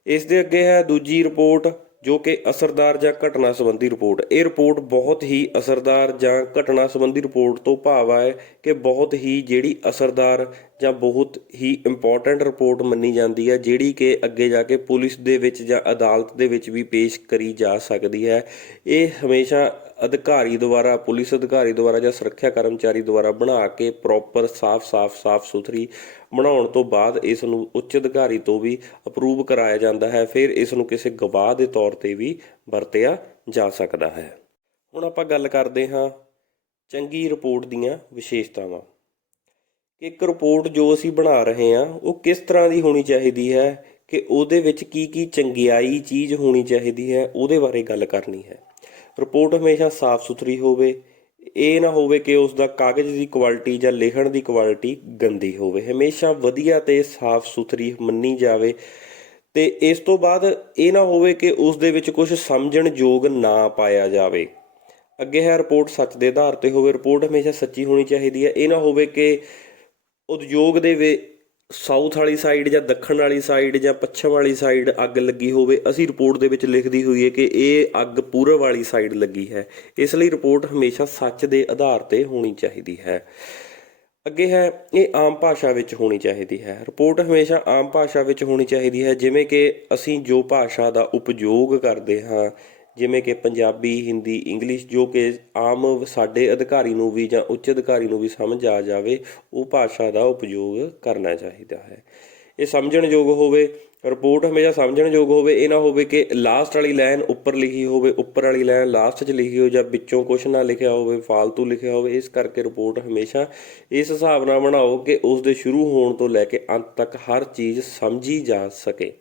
ਇਸ ਦੇ ਅੱਗੇ ਹੈ ਦੂਜੀ ਰਿਪੋਰਟ, ਜੋ ਕਿ ਅਸਰਦਾਰ ਜਾਂ ਘਟਨਾ ਸੰਬੰਧੀ ਰਿਪੋਰਟ। ਇਹ ਰਿਪੋਰਟ ਬਹੁਤ ਹੀ ਅਸਰਦਾਰ ਜਾਂ ਘਟਨਾ ਸੰਬੰਧੀ ਰਿਪੋਰਟ ਤੋਂ ਭਾਵ ਹੈ ਕਿ ਬਹੁਤ ਹੀ ਜਿਹੜੀ ਅਸਰਦਾਰ ਜਾਂ ਬਹੁਤ ਹੀ ਇੰਪੋਰਟੈਂਟ ਰਿਪੋਰਟ ਮੰਨੀ ਜਾਂਦੀ ਹੈ, ਜਿਹੜੀ ਕਿ ਅੱਗੇ ਜਾ ਕੇ ਪੁਲਿਸ ਦੇ ਵਿੱਚ ਜਾਂ ਅਦਾਲਤ ਦੇ ਵਿੱਚ ਵੀ ਪੇਸ਼ ਕਰੀ ਜਾ ਸਕਦੀ ਹੈ। ਇਹ ਹਮੇਸ਼ਾ ਅਧਿਕਾਰੀ ਦੁਆਰਾ, ਪੁਲਿਸ ਅਧਿਕਾਰੀ ਦੁਆਰਾ ਜਾਂ ਸੁਰੱਖਿਆ ਕਰਮਚਾਰੀ ਦੁਆਰਾ ਬਣਾ ਕੇ ਪ੍ਰੋਪਰ ਸਾਫ਼ ਸੁਥਰੀ ਬਣਾਉਣ ਤੋਂ ਬਾਅਦ ਇਸ ਨੂੰ ਉੱਚ ਅਧਿਕਾਰੀ ਤੋਂ ਵੀ ਅਪਰੂਵ ਕਰਾਇਆ ਜਾਂਦਾ ਹੈ। ਫਿਰ ਇਸ ਨੂੰ ਕਿਸੇ ਗਵਾਹ ਦੇ ਤੌਰ 'ਤੇ ਵੀ ਵਰਤਿਆ ਜਾ ਸਕਦਾ ਹੈ। ਹੁਣ ਆਪਾਂ ਗੱਲ ਕਰਦੇ ਹਾਂ ਚੰਗੀ ਰਿਪੋਰਟ ਦੀਆਂ ਵਿਸ਼ੇਸ਼ਤਾਵਾਂ। ਇੱਕ ਰਿਪੋਰਟ ਜੋ ਅਸੀਂ ਬਣਾ ਰਹੇ ਹਾਂ ਉਹ ਕਿਸ ਤਰ੍ਹਾਂ ਦੀ ਹੋਣੀ ਚਾਹੀਦੀ ਹੈ, ਕਿ ਉਹਦੇ ਵਿੱਚ ਕੀ ਚੰਗਿਆਈ ਚੀਜ਼ ਹੋਣੀ ਚਾਹੀਦੀ ਹੈ, ਉਹਦੇ ਬਾਰੇ ਗੱਲ ਕਰਨੀ ਹੈ। ਰਿਪੋਰਟ ਹਮੇਸ਼ਾ ਸਾਫ਼ ਸੁਥਰੀ ਹੋਵੇ। ਇਹ ਨਾ ਹੋਵੇ ਕਿ ਉਸ ਦਾ ਕਾਗਜ਼ ਦੀ ਕੁਆਲਿਟੀ ਜਾਂ ਲਿਖਣ ਦੀ ਕੁਆਲਿਟੀ ਗੰਦੀ ਹੋਵੇ। ਹਮੇਸ਼ਾ ਵਧੀਆ ਅਤੇ ਸਾਫ਼ ਸੁਥਰੀ ਮੰਨੀ ਜਾਵੇ। ਅਤੇ ਇਸ ਤੋਂ ਬਾਅਦ ਇਹ ਨਾ ਹੋਵੇ ਕਿ ਉਸ ਦੇ ਵਿੱਚ ਕੁਛ ਸਮਝਣ ਯੋਗ ਨਾ ਪਾਇਆ ਜਾਵੇ। ਅੱਗੇ ਹੈ ਰਿਪੋਰਟ ਸੱਚ ਦੇ ਆਧਾਰ 'ਤੇ ਹੋਵੇ। ਰਿਪੋਰਟ ਹਮੇਸ਼ਾ ਸੱਚੀ ਹੋਣੀ ਚਾਹੀਦੀ ਹੈ। ਇਹ ਨਾ ਹੋਵੇ ਕਿ ਉਦਯੋਗ ਦੇ ਸਾਊਥ ਵਾਲੀ ਸਾਈਡ ਜਾਂ ਦੱਖਣ ਵਾਲੀ ਸਾਈਡ ਜਾਂ ਪੱਛਮ ਵਾਲੀ ਸਾਈਡ ਅੱਗ ਲੱਗੀ ਹੋਵੇ, ਅਸੀਂ ਰਿਪੋਰਟ ਦੇ ਵਿੱਚ ਲਿਖਦੀ ਹੋਈ ਹੈ ਕਿ ਇਹ ਅੱਗ ਪੂਰਬ ਵਾਲੀ ਸਾਈਡ ਲੱਗੀ ਹੈ। ਇਸ ਲਈ ਰਿਪੋਰਟ ਹਮੇਸ਼ਾ ਸੱਚ ਦੇ ਆਧਾਰ 'ਤੇ ਹੋਣੀ ਚਾਹੀਦੀ ਹੈ। ਅੱਗੇ ਹੈ ਇਹ ਆਮ ਭਾਸ਼ਾ ਵਿੱਚ ਹੋਣੀ ਚਾਹੀਦੀ ਹੈ। ਰਿਪੋਰਟ ਹਮੇਸ਼ਾ ਆਮ ਭਾਸ਼ਾ ਵਿੱਚ ਹੋਣੀ ਚਾਹੀਦੀ ਹੈ, ਜਿਵੇਂ ਕਿ ਅਸੀਂ ਜੋ ਭਾਸ਼ਾ ਦਾ ਉਪਯੋਗ ਕਰਦੇ ਹਾਂ, ਜਿਵੇਂ ਕਿ ਪੰਜਾਬੀ, ਹਿੰਦੀ, ਇੰਗਲਿਸ਼, ਜੋ ਕਿ ਆਮ ਸਾਡੇ ਅਧਿਕਾਰੀ ਨੂੰ ਵੀ ਜਾਂ ਉੱਚ ਅਧਿਕਾਰੀ ਨੂੰ ਵੀ ਸਮਝ ਆ ਜਾਵੇ, ਉਹ ਭਾਸ਼ਾ ਦਾ ਉਪਯੋਗ ਕਰਨਾ ਚਾਹੀਦਾ ਹੈ। ਇਹ ਸਮਝਣਯੋਗ ਹੋਵੇ। ਰਿਪੋਰਟ ਹਮੇਸ਼ਾ ਸਮਝਣਯੋਗ ਹੋਵੇ। ਇਹ ਨਾ ਹੋਵੇ ਕਿ ਲਾਸਟ ਵਾਲੀ ਲਾਈਨ ਉੱਪਰ ਲਿਖੀ ਹੋਵੇ, ਉੱਪਰ ਵਾਲੀ ਲਾਈਨ ਲਾਸਟ 'ਚ ਲਿਖੀ ਹੋਵੇ, ਜਾਂ ਵਿੱਚੋਂ ਕੁਛ ਨਾ ਲਿਖਿਆ ਹੋਵੇ, ਫਾਲਤੂ ਲਿਖਿਆ ਹੋਵੇ। ਇਸ ਕਰਕੇ ਰਿਪੋਰਟ ਹਮੇਸ਼ਾ ਇਸ ਹਿਸਾਬ ਨਾਲ ਬਣਾਓ ਕਿ ਉਸ ਦੇ ਸ਼ੁਰੂ ਹੋਣ ਤੋਂ ਲੈ ਕੇ ਅੰਤ ਤੱਕ ਹਰ ਚੀਜ਼ ਸਮਝੀ ਜਾ ਸਕੇ।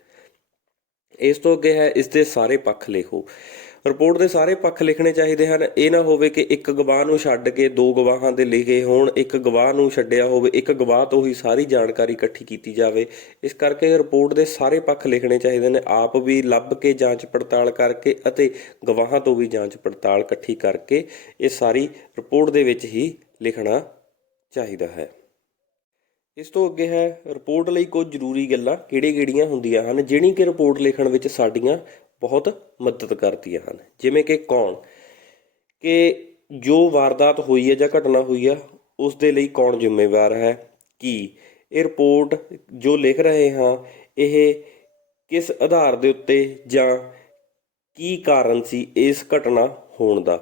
ਇਸ ਤੋਂ ਅੱਗੇ ਹੈ ਇਸ ਦੇ ਸਾਰੇ ਪੱਖ ਲਿਖੋ। ਰਿਪੋਰਟ ਦੇ ਸਾਰੇ ਪੱਖ ਲਿਖਣੇ ਚਾਹੀਦੇ ਹਨ। ਇਹ ਨਾ ਹੋਵੇ ਕਿ ਇੱਕ ਗਵਾਹ ਨੂੰ ਛੱਡ ਕੇ ਦੋ ਗਵਾਹਾਂ ਦੇ ਲਿਖੇ ਹੋਣ, ਇੱਕ ਗਵਾਹ ਨੂੰ ਛੱਡਿਆ ਹੋਵੇ, ਇੱਕ ਗਵਾਹ ਤੋਂ ਹੀ ਸਾਰੀ ਜਾਣਕਾਰੀ ਇਕੱਠੀ ਕੀਤੀ ਜਾਵੇ। ਇਸ ਕਰਕੇ ਰਿਪੋਰਟ ਦੇ ਸਾਰੇ ਪੱਖ ਲਿਖਣੇ ਚਾਹੀਦੇ ਨੇ, ਆਪ ਵੀ ਲੱਭ ਕੇ ਜਾਂਚ ਪੜਤਾਲ ਕਰਕੇ ਅਤੇ ਗਵਾਹਾਂ ਤੋਂ ਵੀ ਜਾਂਚ ਪੜਤਾਲ ਇਕੱਠੀ ਕਰਕੇ ਇਹ ਸਾਰੀ ਰਿਪੋਰਟ ਦੇ ਵਿੱਚ ਹੀ ਲਿਖਣਾ ਚਾਹੀਦਾ ਹੈ। ਇਸ ਤੋਂ ਅੱਗੇ ਹੈ ਰਿਪੋਰਟ ਲਈ ਕੁਝ ਜ਼ਰੂਰੀ ਗੱਲਾਂ ਕਿਹੜੀਆਂ ਹੁੰਦੀਆਂ ਹਨ, ਜਿਹੜੀ ਕਿ ਰਿਪੋਰਟ ਲਿਖਣ ਵਿੱਚ ਸਾਡੀਆਂ ਬਹੁਤ ਮਦਦ ਕਰਦੀਆਂ ਹਨ। ਜਿਵੇਂ ਕਿ ਕੌਣ, ਕਿ ਜੋ ਵਾਰਦਾਤ ਹੋਈ ਹੈ ਜਾਂ ਘਟਨਾ ਹੋਈ ਆ ਉਸ ਦੇ ਲਈ ਕੌਣ ਜ਼ਿੰਮੇਵਾਰ ਹੈ। ਕੀ ਇਹ ਰਿਪੋਰਟ ਜੋ ਲਿਖ ਰਹੇ ਹਾਂ ਇਹ ਕਿਸ ਆਧਾਰ ਦੇ ਉੱਤੇ ਜਾਂ ਕੀ ਕਾਰਨ ਸੀ ਇਸ ਘਟਨਾ ਹੋਣ ਦਾ।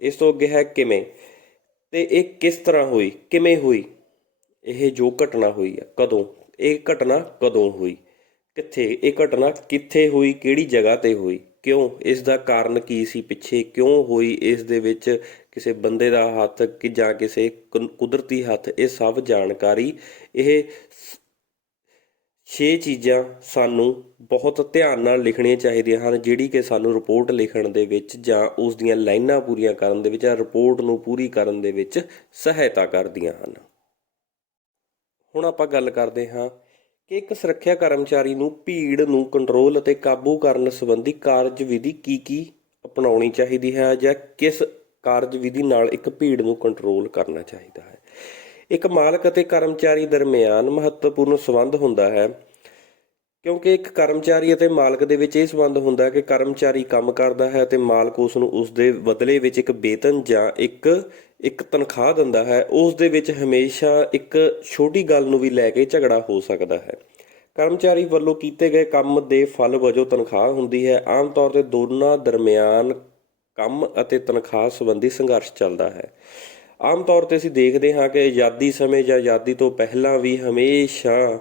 ਇਸ ਤੋਂ ਅੱਗੇ ਹੈ ਕਿਵੇਂ, ਅਤੇ ਇਹ ਕਿਸ ਤਰ੍ਹਾਂ ਹੋਈ, ਕਿਵੇਂ ਹੋਈ ਇਹ ਜੋ ਘਟਨਾ ਹੋਈ ਆ, ਕਦੋਂ ਇਹ ਘਟਨਾ ਕਦੋਂ ਹੋਈ, ਕਿੱਥੇ ਇਹ ਘਟਨਾ ਕਿੱਥੇ ਹੋਈ, ਕਿਹੜੀ ਜਗ੍ਹਾ 'ਤੇ ਹੋਈ, ਕਿਉਂ, ਇਸ ਦਾ ਕਾਰਨ ਕੀ ਸੀ, ਪਿੱਛੇ ਕਿਉਂ ਹੋਈ, ਇਸ ਦੇ ਵਿੱਚ ਕਿਸੇ ਬੰਦੇ ਦਾ ਹੱਥ ਕਿ ਜਾਂ ਕਿਸੇ ਕੁਦਰਤੀ ਹੱਥ, ਇਹ ਸਭ ਜਾਣਕਾਰੀ, ਇਹ 6 ਚੀਜ਼ਾਂ ਸਾਨੂੰ ਬਹੁਤ ਧਿਆਨ ਨਾਲ ਲਿਖਣੀਆਂ ਚਾਹੀਦੀਆਂ ਹਨ, ਜਿਹੜੀ ਕਿ ਸਾਨੂੰ ਰਿਪੋਰਟ ਲਿਖਣ ਦੇ ਵਿੱਚ ਜਾਂ ਉਸ ਦੀਆਂ ਲਾਈਨਾਂ ਪੂਰੀਆਂ ਕਰਨ ਦੇ ਵਿੱਚ ਜਾਂ ਰਿਪੋਰਟ ਨੂੰ ਪੂਰੀ ਕਰਨ ਦੇ ਵਿੱਚ ਸਹਾਇਤਾ ਕਰਦੀਆਂ ਹਨ। ਹੁਣ ਆਪਾਂ ਗੱਲ ਕਰਦੇ ਹਾਂ ਕਿ ਇੱਕ ਸੁਰੱਖਿਆ ਕਰਮਚਾਰੀ ਨੂੰ ਭੀੜ ਨੂੰ ਕੰਟਰੋਲ ਅਤੇ ਕਾਬੂ ਕਰਨ ਸੰਬੰਧੀ ਕਾਰਜ ਵਿਧੀ ਕੀ ਅਪਣਾਉਣੀ ਚਾਹੀਦੀ ਹੈ, ਜਾਂ ਕਿਸ ਕਾਰਜ ਵਿਧੀ ਨਾਲ ਇੱਕ ਭੀੜ ਨੂੰ ਕੰਟਰੋਲ ਕਰਨਾ ਚਾਹੀਦਾ ਹੈ। ਇੱਕ ਮਾਲਕ ਅਤੇ ਕਰਮਚਾਰੀ ਦਰਮਿਆਨ ਮਹੱਤਵਪੂਰਨ ਸੰਬੰਧ ਹੁੰਦਾ ਹੈ, ਕਿਉਂਕਿ ਇੱਕ ਕਰਮਚਾਰੀ ਅਤੇ ਮਾਲਕ ਦੇ ਵਿੱਚ ਇਹ ਸੰਬੰਧ ਹੁੰਦਾ ਹੈ ਕਿ ਕਰਮਚਾਰੀ ਕੰਮ ਕਰਦਾ ਹੈ ਅਤੇ ਮਾਲਕ ਉਸ ਨੂੰ ਉਸ ਦੇ ਬਦਲੇ ਵਿੱਚ ਇੱਕ ਵੇਤਨ ਜਾਂ ਇੱਕ ਤਨਖਾਹ ਦਿੰਦਾ ਹੈ। ਉਸ ਦੇ ਵਿੱਚ ਹਮੇਸ਼ਾ ਇੱਕ ਛੋਟੀ ਗੱਲ ਨੂੰ ਵੀ ਲੈ ਕੇ ਝਗੜਾ ਹੋ ਸਕਦਾ ਹੈ। ਕਰਮਚਾਰੀ ਵੱਲੋਂ ਕੀਤੇ ਗਏ ਕੰਮ ਦੇ ਫਲ ਵਜੋਂ ਤਨਖਾਹ ਹੁੰਦੀ ਹੈ। ਆਮ ਤੌਰ 'ਤੇ ਦੋਨਾਂ ਦਰਮਿਆਨ ਕੰਮ ਅਤੇ ਤਨਖਾਹ ਸੰਬੰਧੀ ਸੰਘਰਸ਼ ਚੱਲਦਾ ਹੈ। ਆਮ ਤੌਰ 'ਤੇ ਅਸੀਂ ਦੇਖਦੇ ਹਾਂ ਕਿ ਆਜ਼ਾਦੀ ਸਮੇਂ ਜਾਂ ਆਜ਼ਾਦੀ ਤੋਂ ਪਹਿਲਾਂ ਵੀ ਹਮੇਸ਼ਾ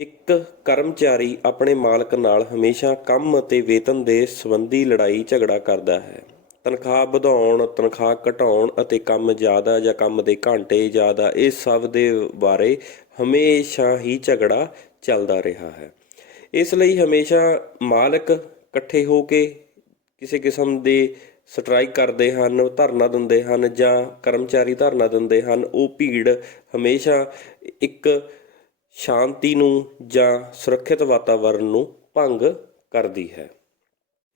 ਇੱਕ ਕਰਮਚਾਰੀ ਆਪਣੇ ਮਾਲਕ ਨਾਲ ਹਮੇਸ਼ਾ ਕੰਮ ਅਤੇ ਵੇਤਨ ਦੇ ਸੰਬੰਧੀ ਲੜਾਈ ਝਗੜਾ ਕਰਦਾ ਹੈ। ਤਨਖਾਹ ਵਧਾਉਣ, ਤਨਖਾਹ ਘਟਾਉਣ ਅਤੇ ਕੰਮ ਜ਼ਿਆਦਾ ਜਾਂ ਕੰਮ ਦੇ ਘੰਟੇ ਜ਼ਿਆਦਾ, ਇਹ ਸਭ ਦੇ ਬਾਰੇ ਹਮੇਸ਼ਾ ਹੀ ਝਗੜਾ ਚੱਲਦਾ ਰਿਹਾ ਹੈ। ਇਸ ਲਈ ਹਮੇਸ਼ਾ ਮਾਲਕ ਇਕੱਠੇ ਹੋ ਕੇ ਕਿਸੇ ਕਿਸਮ ਦੇ ਸਟਰਾਈਕ ਕਰਦੇ ਹਨ, ਧਰਨਾ ਦਿੰਦੇ ਹਨ, ਜਾਂ ਕਰਮਚਾਰੀ ਧਰਨਾ ਦਿੰਦੇ ਹਨ। ਉਹ ਭੀੜ ਹਮੇਸ਼ਾ ਇੱਕ ਸ਼ਾਂਤੀ ਨੂੰ ਜਾਂ ਸੁਰੱਖਿਅਤ ਵਾਤਾਵਰਨ ਨੂੰ ਭੰਗ ਕਰਦੀ ਹੈ।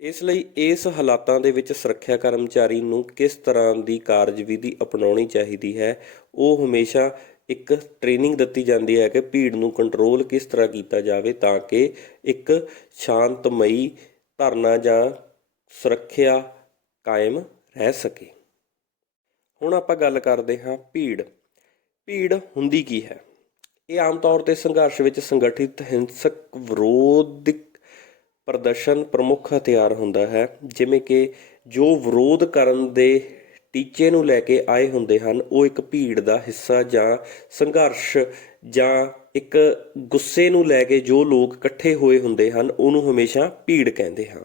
ਇਸ ਲਈ ਇਸ ਹਾਲਾਤਾਂ ਦੇ ਵਿੱਚ ਸੁਰੱਖਿਆ ਕਰਮਚਾਰੀ ਨੂੰ ਕਿਸ ਤਰ੍ਹਾਂ ਦੀ ਕਾਰਜਵਿਧੀ ਅਪਣਾਉਣੀ ਚਾਹੀਦੀ ਹੈ, ਉਹ ਹਮੇਸ਼ਾ ਇੱਕ ਟ੍ਰੇਨਿੰਗ ਦਿੱਤੀ ਜਾਂਦੀ ਹੈ ਕਿ ਭੀੜ ਨੂੰ ਕੰਟਰੋਲ ਕਿਸ ਤਰ੍ਹਾਂ ਕੀਤਾ ਜਾਵੇ ਤਾਂ ਕਿ ਇੱਕ ਸ਼ਾਂਤਮਈ ਧਰਨਾ ਜਾਂ ਸੁਰੱਖਿਆ ਕਾਇਮ ਰਹਿ ਸਕੇ। ਹੁਣ ਆਪਾਂ ਗੱਲ ਕਰਦੇ ਹਾਂ ਭੀੜ। ਭੀੜ ਹੁੰਦੀ ਕੀ ਹੈ? ਇਹ ਆਮ ਤੌਰ 'ਤੇ ਸੰਘਰਸ਼ ਵਿੱਚ ਸੰਗਠਿਤ ਹਿੰਸਕ ਵਿਰੋਧਿਕ ਪ੍ਰਦਰਸ਼ਨ ਪ੍ਰਮੁੱਖ ਹਥਿਆਰ ਹੁੰਦਾ ਹੈ, ਜਿਵੇਂ ਕਿ ਜੋ ਵਿਰੋਧ ਕਰਨ ਦੇ ਟੀਚੇ ਨੂੰ ਲੈ ਕੇ ਆਏ ਹੁੰਦੇ ਹਨ ਉਹ ਇੱਕ ਭੀੜ ਦਾ ਹਿੱਸਾ ਜਾਂ ਸੰਘਰਸ਼ ਜਾਂ ਇੱਕ ਗੁੱਸੇ ਨੂੰ ਲੈ ਕੇ ਜੋ ਲੋਕ ਇਕੱਠੇ ਹੋਏ ਹੁੰਦੇ ਹਨ ਉਹਨੂੰ ਹਮੇਸ਼ਾ ਭੀੜ ਕਹਿੰਦੇ ਹਾਂ।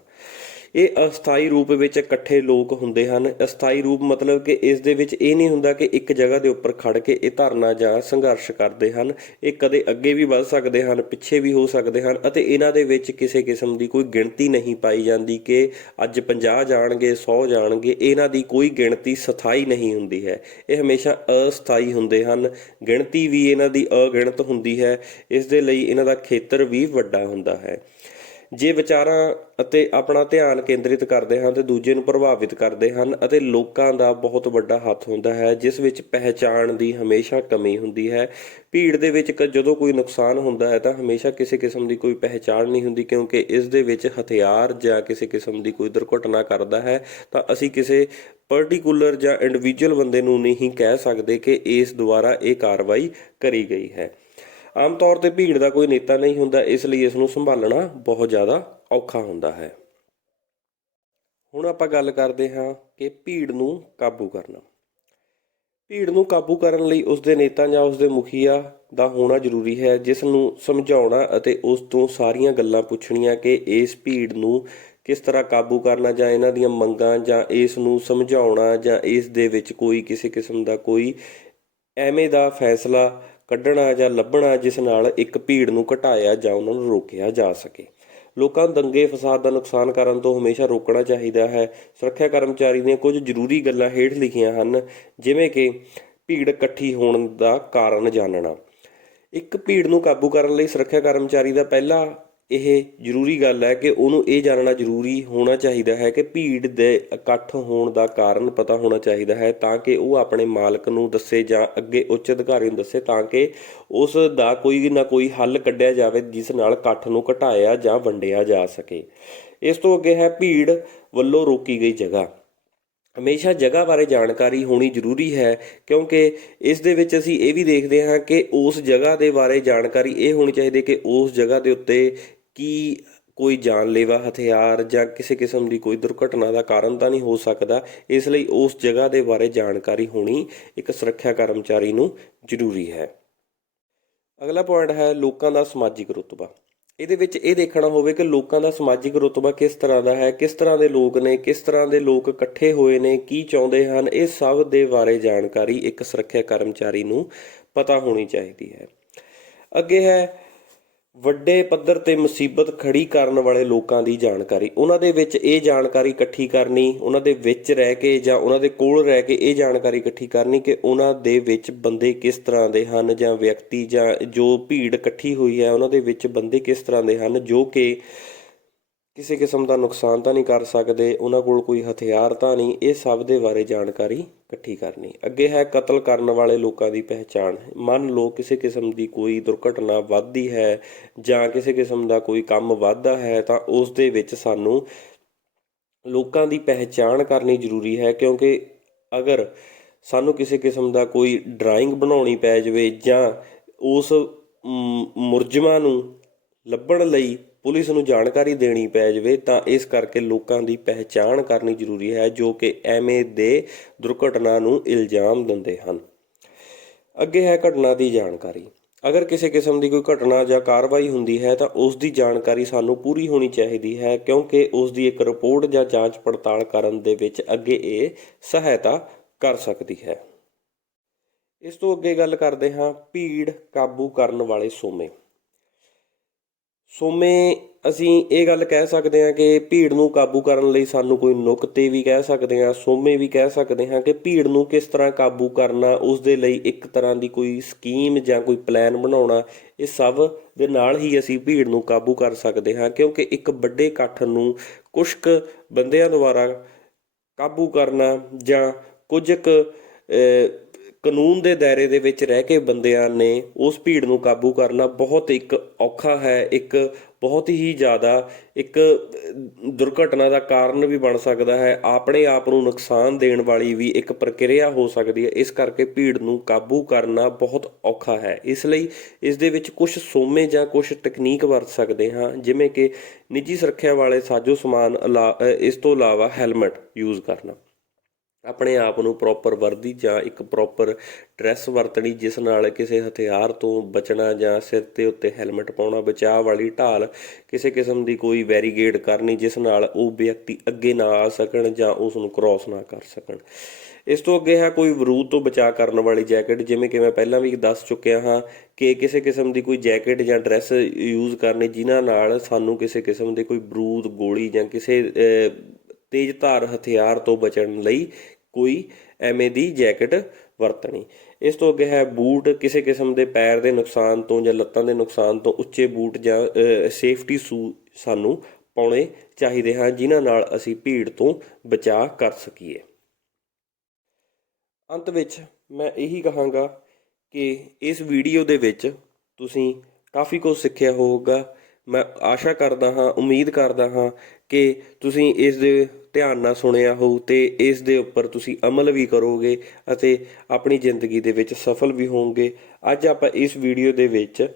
ਇਹ ਅਸਥਾਈ ਰੂਪ ਵਿੱਚ ਇਕੱਠੇ ਲੋਕ ਹੁੰਦੇ ਹਨ। ਅਸਥਾਈ ਰੂਪ ਮਤਲਬ ਕਿ ਇਸ ਦੇ ਵਿੱਚ ਇਹ ਨਹੀਂ ਹੁੰਦਾ ਕਿ ਇੱਕ ਜਗ੍ਹਾ ਦੇ ਉੱਪਰ ਖੜ ਕੇ ਇਹ ਧਰਨਾ ਜਾਂ ਸੰਘਰਸ਼ ਕਰਦੇ ਹਨ। ਇਹ ਕਦੇ ਅੱਗੇ ਵੀ ਵੱਧ ਸਕਦੇ ਹਨ, ਪਿੱਛੇ ਵੀ ਹੋ ਸਕਦੇ ਹਨ ਅਤੇ ਇਹਨਾਂ ਦੇ ਵਿੱਚ ਕਿਸੇ ਕਿਸਮ ਦੀ ਕੋਈ ਗਿਣਤੀ ਨਹੀਂ ਪਾਈ ਜਾਂਦੀ ਕਿ ਅੱਜ 50 ਜਾਣਗੇ 100 ਜਾਣਗੇ। ਇਹਨਾਂ ਦੀ ਕੋਈ ਗਿਣਤੀ ਸਥਾਈ ਨਹੀਂ ਹੁੰਦੀ ਹੈ, ਇਹ ਹਮੇਸ਼ਾ ਅਸਥਾਈ ਹੁੰਦੇ ਹਨ। ਗਿਣਤੀ ਵੀ ਇਹਨਾਂ ਦੀ ਅਗਿਣਤ ਹੁੰਦੀ ਹੈ, ਇਸ ਦੇ ਲਈ ਇਹਨਾਂ ਦਾ ਖੇਤਰ ਵੀ ਵੱਡਾ ਹੁੰਦਾ ਹੈ। ਜੇ ਵਿਚਾਰਾਂ ਅਤੇ ਆਪਣਾ ਧਿਆਨ ਕੇਂਦਰਿਤ ਕਰਦੇ ਹਨ ਤੇ ਦੂਜੇ ਨੂੰ ਪ੍ਰਭਾਵਿਤ ਕਰਦੇ ਹਨ ਅਤੇ ਲੋਕਾਂ ਦਾ ਬਹੁਤ ਵੱਡਾ ਹੱਥ ਹੁੰਦਾ ਹੈ ਜਿਸ ਵਿੱਚ ਪਹਿਚਾਣ ਦੀ ਹਮੇਸ਼ਾ ਕਮੀ ਹੁੰਦੀ ਹੈ। ਭੀੜ ਦੇ ਵਿੱਚ ਜਦੋਂ ਕੋਈ ਨੁਕਸਾਨ ਹੁੰਦਾ ਹੈ ਤਾਂ ਹਮੇਸ਼ਾ ਕਿਸੇ ਕਿਸਮ ਦੀ ਕੋਈ ਪਹਿਚਾਣ ਨਹੀਂ ਹੁੰਦੀ, ਕਿਉਂਕਿ ਇਸ ਦੇ ਵਿੱਚ ਹਥਿਆਰ ਜਾਂ ਕਿਸੇ ਕਿਸਮ ਦੀ ਕੋਈ ਦੁਰਘਟਨਾ ਕਰਦਾ ਹੈ ਤਾਂ ਅਸੀਂ ਕਿਸੇ ਪਰਟੀਕੂਲਰ ਜਾਂ ਇੰਡੀਵਿਜੂਅਲ ਬੰਦੇ ਨੂੰ ਨਹੀਂ ਕਹਿ ਸਕਦੇ ਕਿ ਇਸ ਦੁਆਰਾ ਇਹ ਕਾਰਵਾਈ ਕਰੀ ਗਈ ਹੈ। ਆਮ ਤੌਰ 'ਤੇ ਭੀੜ ਦਾ ਕੋਈ ਨੇਤਾ ਨਹੀਂ ਹੁੰਦਾ, ਇਸ ਲਈ ਇਸ ਨੂੰ ਸੰਭਾਲਣਾ ਬਹੁਤ ਜ਼ਿਆਦਾ ਔਖਾ ਹੁੰਦਾ ਹੈ। ਹੁਣ ਆਪਾਂ ਗੱਲ ਕਰਦੇ ਹਾਂ ਕਿ ਭੀੜ ਨੂੰ ਕਾਬੂ ਕਰਨਾ। ਭੀੜ ਨੂੰ ਕਾਬੂ ਕਰਨ ਲਈ ਉਸਦੇ ਨੇਤਾ ਜਾਂ ਉਸਦੇ ਮੁਖੀਆ ਦਾ ਹੋਣਾ ਜ਼ਰੂਰੀ ਹੈ, ਜਿਸ ਨੂੰ ਸਮਝਾਉਣਾ ਅਤੇ ਉਸ ਤੋਂ ਸਾਰੀਆਂ ਗੱਲਾਂ ਪੁੱਛਣੀਆਂ ਕਿ ਇਸ ਭੀੜ ਨੂੰ ਕਿਸ ਤਰ੍ਹਾਂ ਕਾਬੂ ਕਰਨਾ ਜਾਂ ਇਹਨਾਂ ਦੀਆਂ ਮੰਗਾਂ ਜਾਂ ਇਸ ਨੂੰ ਸਮਝਾਉਣਾ ਜਾਂ ਇਸ ਦੇ ਵਿੱਚ ਕੋਈ ਕਿਸੇ ਕਿਸਮ ਦਾ ਕੋਈ ਐਵੇਂ ਦਾ ਫੈਸਲਾ ਕੱਢਣਾ ਜਾਂ ਲੱਭਣਾ ਜਿਸ ਨਾਲ ਇੱਕ ਭੀੜ ਨੂੰ ਘਟਾਇਆ ਜਾਂ ਉਹਨਾਂ ਨੂੰ ਰੋਕਿਆ ਜਾ ਸਕੇ। ਲੋਕਾਂ ਨੂੰ ਦੰਗੇ ਫਸਾਦ ਦਾ ਨੁਕਸਾਨ ਕਰਨ ਤੋਂ ਹਮੇਸ਼ਾ ਰੋਕਣਾ ਚਾਹੀਦਾ ਹੈ। ਸੁਰੱਖਿਆ ਕਰਮਚਾਰੀ ਦੀਆਂ ਕੁਝ ਜ਼ਰੂਰੀ ਗੱਲਾਂ ਹੇਠ ਲਿਖੀਆਂ ਹਨ, ਜਿਵੇਂ ਕਿ ਭੀੜ ਇਕੱਠੀ ਹੋਣ ਦਾ ਕਾਰਨ ਜਾਣਨਾ। ਇੱਕ ਭੀੜ ਨੂੰ ਕਾਬੂ ਕਰਨ ਲਈ ਸੁਰੱਖਿਆ ਕਰਮਚਾਰੀ ਦਾ ਪਹਿਲਾ ਇਹ ਜ਼ਰੂਰੀ ਗੱਲ ਹੈ ਕਿ ਉਹਨੂੰ ਇਹ ਜਾਣਨਾ ਜ਼ਰੂਰੀ ਹੋਣਾ ਚਾਹੀਦਾ ਹੈ ਕਿ ਭੀੜ ਦੇ ਇਕੱਠ ਹੋਣ ਦਾ ਕਾਰਨ ਪਤਾ ਹੋਣਾ ਚਾਹੀਦਾ ਹੈ ਤਾਂ ਕਿ ਉਹ ਆਪਣੇ ਮਾਲਕ ਨੂੰ ਦੱਸੇ ਜਾਂ ਅੱਗੇ ਉੱਚ ਅਧਿਕਾਰੀ ਨੂੰ ਦੱਸੇ ਤਾਂ ਕਿ ਉਸ ਦਾ ਕੋਈ ਨਾ ਕੋਈ ਹੱਲ ਕੱਢਿਆ ਜਾਵੇ ਜਿਸ ਨਾਲ ਇਕੱਠ ਨੂੰ ਘਟਾਇਆ ਜਾਂ ਵੰਡਿਆ ਜਾ ਸਕੇ। ਇਸ ਤੋਂ ਅੱਗੇ ਹੈ ਭੀੜ ਵੱਲੋਂ ਰੋਕੀ ਗਈ ਜਗ੍ਹਾ। ਹਮੇਸ਼ਾ ਜਗ੍ਹਾ ਬਾਰੇ ਜਾਣਕਾਰੀ ਹੋਣੀ ਜ਼ਰੂਰੀ ਹੈ, ਕਿਉਂਕਿ ਇਸ ਦੇ ਵਿੱਚ ਅਸੀਂ ਇਹ ਵੀ ਦੇਖਦੇ ਹਾਂ ਕਿ ਉਸ ਜਗ੍ਹਾ ਦੇ ਬਾਰੇ ਜਾਣਕਾਰੀ ਇਹ ਹੋਣੀ ਚਾਹੀਦੀ ਕਿ ਉਸ ਜਗ੍ਹਾ ਦੇ ਉੱਤੇ ਕੀ ਕੋਈ ਜਾਨਲੇਵਾ ਹਥਿਆਰ ਜਾਂ ਕਿਸੇ ਕਿਸਮ ਦੀ ਕੋਈ ਦੁਰਘਟਨਾ ਦਾ ਕਾਰਨ ਤਾਂ ਨਹੀਂ ਹੋ ਸਕਦਾ। ਇਸ ਲਈ ਉਸ ਜਗ੍ਹਾ ਦੇ ਬਾਰੇ ਜਾਣਕਾਰੀ ਹੋਣੀ ਇੱਕ ਸੁਰੱਖਿਆ ਕਰਮਚਾਰੀ ਨੂੰ ਜ਼ਰੂਰੀ ਹੈ। ਅਗਲਾ ਪੁਆਇੰਟ ਹੈ ਲੋਕਾਂ ਦਾ ਸਮਾਜਿਕ ਰੁਤਬਾ। ਇਹਦੇ ਵਿੱਚ ਇਹ ਦੇਖਣਾ ਹੋਵੇ ਕਿ ਲੋਕਾਂ ਦਾ ਸਮਾਜਿਕ ਰੁਤਬਾ ਕਿਸ ਤਰ੍ਹਾਂ ਦਾ ਹੈ, ਕਿਸ ਤਰ੍ਹਾਂ ਦੇ ਲੋਕ ਨੇ, ਕਿਸ ਤਰ੍ਹਾਂ ਦੇ ਲੋਕ ਇਕੱਠੇ ਹੋਏ ਨੇ, ਕੀ ਚਾਹੁੰਦੇ ਹਨ। ਇਹ ਸਭ ਦੇ ਬਾਰੇ ਜਾਣਕਾਰੀ ਇੱਕ ਸੁਰੱਖਿਆ ਕਰਮਚਾਰੀ ਨੂੰ ਪਤਾ ਹੋਣੀ ਚਾਹੀਦੀ ਹੈ। ਅੱਗੇ ਹੈ ਵੱਡੇ ਪੱਧਰ 'ਤੇ ਮੁਸੀਬਤ ਖੜੀ ਕਰਨ ਵਾਲੇ ਲੋਕਾਂ ਦੀ ਜਾਣਕਾਰੀ। ਉਹਨਾਂ ਦੇ ਵਿੱਚ ਇਹ ਜਾਣਕਾਰੀ ਇਕੱਠੀ ਕਰਨੀ, ਉਹਨਾਂ ਦੇ ਵਿੱਚ ਰਹਿ ਕੇ ਜਾਂ ਉਹਨਾਂ ਦੇ ਕੋਲ ਰਹਿ ਕੇ ਇਹ ਜਾਣਕਾਰੀ ਇਕੱਠੀ ਕਰਨੀ ਕਿ ਉਹਨਾਂ ਦੇ ਵਿੱਚ ਬੰਦੇ ਕਿਸ ਤਰ੍ਹਾਂ ਦੇ ਹਨ ਜਾਂ ਵਿਅਕਤੀ ਜਾਂ ਜੋ ਭੀੜ ਇਕੱਠੀ ਹੋਈ ਹੈ ਉਹਨਾਂ ਦੇ ਵਿੱਚ ਬੰਦੇ ਕਿਸ ਤਰ੍ਹਾਂ ਦੇ ਹਨ ਜੋ ਕਿ ਕਿਸੇ ਕਿਸਮ ਦਾ ਨੁਕਸਾਨ ਤਾਂ ਨਹੀਂ ਕਰ ਸਕਦੇ, ਉਹਨਾਂ ਕੋਲ ਕੋਈ ਹਥਿਆਰ ਤਾਂ ਨਹੀਂ। ਇਹ ਸਭ ਦੇ ਬਾਰੇ ਜਾਣਕਾਰੀ ਇਕੱਠੀ ਕਰਨੀ। ਅੱਗੇ ਹੈ ਕਤਲ ਕਰਨ ਵਾਲੇ ਲੋਕਾਂ ਦੀ ਪਹਿਚਾਣ। ਮੰਨ ਲਓ ਕਿਸੇ ਕਿਸਮ ਦੀ ਕੋਈ ਦੁਰਘਟਨਾ ਵੱਧਦੀ ਹੈ ਜਾਂ ਕਿਸੇ ਕਿਸਮ ਦਾ ਕੋਈ ਕੰਮ ਵੱਧਦਾ ਹੈ ਤਾਂ ਉਸ ਦੇ ਵਿੱਚ ਸਾਨੂੰ ਲੋਕਾਂ ਦੀ ਪਹਿਚਾਣ ਕਰਨੀ ਜ਼ਰੂਰੀ ਹੈ, ਕਿਉਂਕਿ ਅਗਰ ਸਾਨੂੰ ਕਿਸੇ ਕਿਸਮ ਦਾ ਕੋਈ ਡਰਾਇੰਗ ਬਣਾਉਣੀ ਪੈ ਜਾਵੇ ਜਾਂ ਉਸ ਮੁਲਜ਼ਮਾਂ ਨੂੰ ਲੱਭਣ ਲਈ ਪੁਲਿਸ ਨੂੰ ਜਾਣਕਾਰੀ ਦੇਣੀ ਪੈ ਜਾਵੇ ਤਾਂ ਇਸ ਕਰਕੇ ਲੋਕਾਂ ਦੀ ਪਹਿਚਾਣ ਕਰਨੀ ਜ਼ਰੂਰੀ ਹੈ ਜੋ ਕਿ ਐਵੇਂ ਦੇ ਦੁਰਘਟਨਾ ਨੂੰ ਇਲਜ਼ਾਮ ਦਿੰਦੇ ਹਨ। ਅੱਗੇ ਹੈ ਘਟਨਾ ਦੀ ਜਾਣਕਾਰੀ। ਅਗਰ ਕਿਸੇ ਕਿਸਮ ਦੀ ਕੋਈ ਘਟਨਾ ਜਾਂ ਕਾਰਵਾਈ ਹੁੰਦੀ ਹੈ ਤਾਂ ਉਸ ਦੀ ਜਾਣਕਾਰੀ ਸਾਨੂੰ ਪੂਰੀ ਹੋਣੀ ਚਾਹੀਦੀ ਹੈ, ਕਿਉਂਕਿ ਉਸ ਦੀ ਇੱਕ ਰਿਪੋਰਟ ਜਾਂ ਜਾਂਚ ਪੜਤਾਲ ਕਰਨ ਦੇ ਵਿੱਚ ਅੱਗੇ ਇਹ ਸਹਾਇਤਾ ਕਰ ਸਕਦੀ ਹੈ। ਇਸ ਤੋਂ ਅੱਗੇ ਗੱਲ ਕਰਦੇ ਹਾਂ ਭੀੜ ਕਾਬੂ ਕਰਨ ਵਾਲੇ ਸੋਮੇ। ਸੋਮੇ ਅਸੀਂ ਇਹ ਗੱਲ ਕਹਿ ਸਕਦੇ ਹਾਂ ਕਿ ਭੀੜ ਨੂੰ ਕਾਬੂ ਕਰਨ ਲਈ ਸਾਨੂੰ ਕੋਈ ਨੁਕਤੇ ਵੀ ਕਹਿ ਸਕਦੇ ਹਾਂ, ਸੋਮੇ ਵੀ ਕਹਿ ਸਕਦੇ ਹਾਂ ਕਿ ਭੀੜ ਨੂੰ ਕਿਸ ਤਰ੍ਹਾਂ ਕਾਬੂ ਕਰਨਾ, ਉਸ ਦੇ ਲਈ ਇੱਕ ਤਰ੍ਹਾਂ ਦੀ ਕੋਈ ਸਕੀਮ ਜਾਂ ਕੋਈ ਪਲਾਨ ਬਣਾਉਣਾ, ਇਹ ਸਭ ਦੇ ਨਾਲ ਹੀ ਅਸੀਂ ਭੀੜ ਨੂੰ ਕਾਬੂ ਕਰ ਸਕਦੇ ਹਾਂ। ਕਿਉਂਕਿ ਇੱਕ ਵੱਡੇ ਇਕੱਠ ਨੂੰ ਕੁਛ ਕੁ ਬੰਦਿਆਂ ਦੁਆਰਾ ਕਾਬੂ ਕਰਨਾ ਜਾਂ ਕੁਝ ਕੁ ਕਾਨੂੰਨ ਦੇ ਦਾਇਰੇ ਦੇ ਵਿੱਚ ਰਹਿ ਕੇ ਬੰਦਿਆਂ ਨੇ ਉਸ ਭੀੜ ਨੂੰ ਕਾਬੂ ਕਰਨਾ ਬਹੁਤ ਇੱਕ ਔਖਾ ਹੈ, ਇੱਕ ਬਹੁਤ ਹੀ ਜ਼ਿਆਦਾ ਇੱਕ ਦੁਰਘਟਨਾ ਦਾ ਕਾਰਨ ਵੀ ਬਣ ਸਕਦਾ ਹੈ, ਆਪਣੇ ਆਪ ਨੂੰ ਨੁਕਸਾਨ ਦੇਣ ਵਾਲੀ ਵੀ ਇੱਕ ਪ੍ਰਕਿਰਿਆ ਹੋ ਸਕਦੀ ਹੈ। ਇਸ ਕਰਕੇ ਭੀੜ ਨੂੰ ਕਾਬੂ ਕਰਨਾ ਬਹੁਤ ਔਖਾ ਹੈ। ਇਸ ਲਈ ਇਸ ਦੇ ਵਿੱਚ ਕੁਝ ਸੋਮੇ ਜਾਂ ਕੁਝ ਤਕਨੀਕ ਵਰਤ ਸਕਦੇ ਹਾਂ, ਜਿਵੇਂ ਕਿ ਨਿੱਜੀ ਸੁਰੱਖਿਆ ਵਾਲੇ ਸਾਜੋ ਸਮਾਨ, ਇਸ ਤੋਂ ਇਲਾਵਾ ਹੈਲਮਟ ਯੂਜ਼ ਕਰਨਾ, ਆਪਣੇ ਆਪ ਨੂੰ ਪ੍ਰੋਪਰ ਵਰਦੀ ਜਾਂ ਇੱਕ ਪ੍ਰੋਪਰ ਡਰੈਸ ਵਰਤਣੀ ਜਿਸ ਨਾਲ ਕਿਸੇ ਹਥਿਆਰ ਤੋਂ ਬਚਣਾ, ਜਾਂ ਸਿਰ ਦੇ ਉੱਤੇ ਹੈਲਮਟ ਪਾਉਣਾ, ਬਚਾਅ ਵਾਲੀ ਢਾਲ, ਕਿਸੇ ਕਿਸਮ ਦੀ ਕੋਈ ਬੈਰੀਗੇਡ ਕਰਨੀ ਜਿਸ ਨਾਲ ਉਹ ਵਿਅਕਤੀ ਅੱਗੇ ਨਾ ਆ ਸਕਣ ਜਾਂ ਉਸ ਨੂੰ ਕ੍ਰੋਸ ਨਾ ਕਰ ਸਕਣ। ਇਸ ਤੋਂ ਅੱਗੇ ਹੈ ਕੋਈ ਬਰੂਦ ਤੋਂ ਬਚਾਅ ਕਰਨ ਵਾਲੀ ਜੈਕਟ, ਜਿਵੇਂ ਕਿ ਮੈਂ ਪਹਿਲਾਂ ਵੀ ਦੱਸ ਚੁੱਕਿਆ ਹਾਂ ਕਿ ਕਿਸੇ ਕਿਸਮ ਦੀ ਕੋਈ ਜੈਕਟ ਜਾਂ ਡਰੈਸ ਯੂਜ਼ ਕਰਨੀ ਜਿਨ੍ਹਾਂ ਨਾਲ ਸਾਨੂੰ ਕਿਸੇ ਕਿਸਮ ਦੇ ਕੋਈ ਬਰੂਦ, ਗੋਲੀ ਜਾਂ ਕਿਸੇ ਤੇਜ਼ਧਾਰ ਹਥਿਆਰ ਤੋਂ ਬਚਣ ਲਈ ਕੋਈ ਐਵੇਂ ਦੀ ਜੈਕਟ ਵਰਤਣੀ। ਇਸ ਤੋਂ ਅੱਗੇ ਹੈ ਬੂਟ, ਕਿਸੇ ਕਿਸਮ ਦੇ ਪੈਰ ਦੇ ਨੁਕਸਾਨ ਤੋਂ ਜਾਂ ਲੱਤਾਂ ਦੇ ਨੁਕਸਾਨ ਤੋਂ ਉੱਚੇ ਬੂਟ ਜਾਂ ਸੇਫਟੀ ਸ਼ੂ ਸਾਨੂੰ ਪਾਉਣੇ ਚਾਹੀਦੇ ਹਨ, ਜਿਨ੍ਹਾਂ ਨਾਲ ਅਸੀਂ ਭੀੜ ਤੋਂ ਬਚਾਅ ਕਰ ਸਕੀਏ। ਅੰਤ ਵਿੱਚ ਮੈਂ ਇਹੀ ਕਹਾਂਗਾ ਕਿ ਇਸ ਵੀਡੀਓ ਦੇ ਵਿੱਚ ਤੁਸੀਂ ਕਾਫੀ ਕੁਝ ਸਿੱਖਿਆ ਹੋਊਗਾ। ਮੈਂ ਆਸ਼ਾ ਕਰਦਾ ਹਾਂ, ਉਮੀਦ ਕਰਦਾ ਹਾਂ ਕਿ ਤੁਸੀਂ ਇਸ ਦੇ ਧਿਆਨ ਨਾਲ ਸੁਣਿਆ ਹੋਊ ਅਤੇ ਇਸ ਦੇ ਉੱਪਰ ਤੁਸੀਂ ਅਮਲ ਵੀ ਕਰੋਗੇ ਅਤੇ ਆਪਣੀ ਜ਼ਿੰਦਗੀ ਦੇ ਵਿੱਚ ਸਫਲ ਵੀ ਹੋਵੋਗੇ। ਅੱਜ ਆਪਾਂ ਇਸ ਵੀਡੀਓ ਦੇ ਵਿੱਚ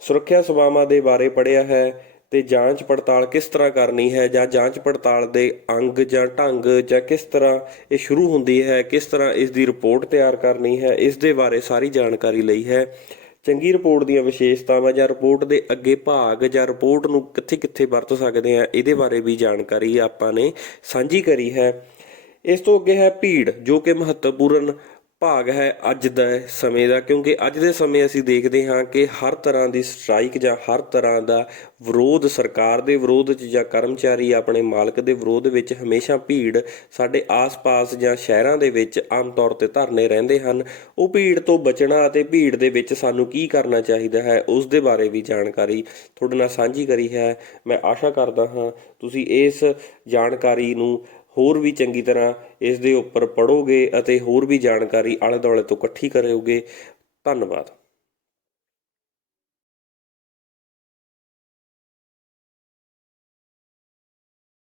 ਸੁਰੱਖਿਆ ਸੇਵਾਵਾਂ ਦੇ ਬਾਰੇ ਪੜ੍ਹਿਆ ਹੈ ਅਤੇ ਜਾਂਚ ਪੜਤਾਲ ਕਿਸ ਤਰ੍ਹਾਂ ਕਰਨੀ ਹੈ, ਜਾਂ ਜਾਂਚ ਪੜਤਾਲ ਦੇ ਅੰਗ ਜਾਂ ਢੰਗ ਜਾਂ ਕਿਸ ਤਰ੍ਹਾਂ ਇਹ ਸ਼ੁਰੂ ਹੁੰਦੀ ਹੈ, ਕਿਸ ਤਰ੍ਹਾਂ ਇਸ ਦੀ ਰਿਪੋਰਟ ਤਿਆਰ ਕਰਨੀ ਹੈ, ਇਸ ਦੇ ਬਾਰੇ ਸਾਰੀ ਜਾਣਕਾਰੀ ਲਈ ਹੈ। ਚੰਗੀ ਰਿਪੋਰਟ ਦੀਆਂ ਵਿਸ਼ੇਸ਼ਤਾਵਾਂ ਜਾਂ ਰਿਪੋਰਟ ਦੇ ਅੱਗੇ ਭਾਗ ਜਾਂ ਰਿਪੋਰਟ ਨੂੰ ਕਿੱਥੇ ਕਿੱਥੇ ਵਰਤ ਸਕਦੇ ਹਾਂ, ਇਹਦੇ ਬਾਰੇ ਵੀ ਜਾਣਕਾਰੀ ਆਪਾਂ ਨੇ ਸਾਂਝੀ ਕਰੀ ਹੈ। ਇਸ ਤੋਂ ਅੱਗੇ ਹੈ ਭੀੜ, ਜੋ ਕਿ ਮਹੱਤਵਪੂਰਨ ਭਾਗ ਹੈ ਅੱਜ ਦੇ ਸਮੇਂ ਦਾ, ਕਿਉਂਕਿ ਅੱਜ ਦੇ ਸਮੇਂ ਅਸੀਂ ਦੇਖਦੇ ਹਾਂ ਕਿ ਹਰ ਤਰ੍ਹਾਂ ਦੀ ਸਟ੍ਰਾਈਕ ਜਾਂ ਹਰ ਤਰ੍ਹਾਂ ਦਾ ਵਿਰੋਧ, ਸਰਕਾਰ ਦੇ ਵਿਰੋਧ 'ਚ ਜਾਂ ਕਰਮਚਾਰੀ ਆਪਣੇ ਮਾਲਕ ਦੇ ਵਿਰੋਧ ਵਿੱਚ ਹਮੇਸ਼ਾ ਭੀੜ ਸਾਡੇ ਆਸ-ਪਾਸ ਜਾਂ ਸ਼ਹਿਰਾਂ ਦੇ ਵਿੱਚ ਆਮ ਤੌਰ 'ਤੇ ਧਰਨੇ ਰਹਿੰਦੇ ਹਨ। ਉਹ ਭੀੜ ਤੋਂ ਬਚਣਾ ਅਤੇ ਭੀੜ ਦੇ ਵਿੱਚ ਸਾਨੂੰ ਕੀ ਕਰਨਾ ਚਾਹੀਦਾ ਹੈ, ਉਸ ਦੇ ਬਾਰੇ ਵੀ ਜਾਣਕਾਰੀ ਤੁਹਾਡੇ ਨਾਲ ਸਾਂਝੀ ਕਰੀ ਹੈ। ਮੈਂ ਆਸ਼ਾ ਕਰਦਾ ਹਾਂ ਤੁਸੀਂ ਇਸ ਜਾਣਕਾਰੀ ਨੂੰ ਹੋਰ ਵੀ ਚੰਗੀ ਤਰ੍ਹਾਂ ਇਸ ਦੇ ਉੱਪਰ ਪੜ੍ਹੋਗੇ ਅਤੇ ਹੋਰ ਵੀ ਜਾਣਕਾਰੀ ਆਲੇ ਦੁਆਲੇ ਤੋਂ ਇਕੱਠੀ ਕਰੋਗੇ। ਧੰਨਵਾਦ।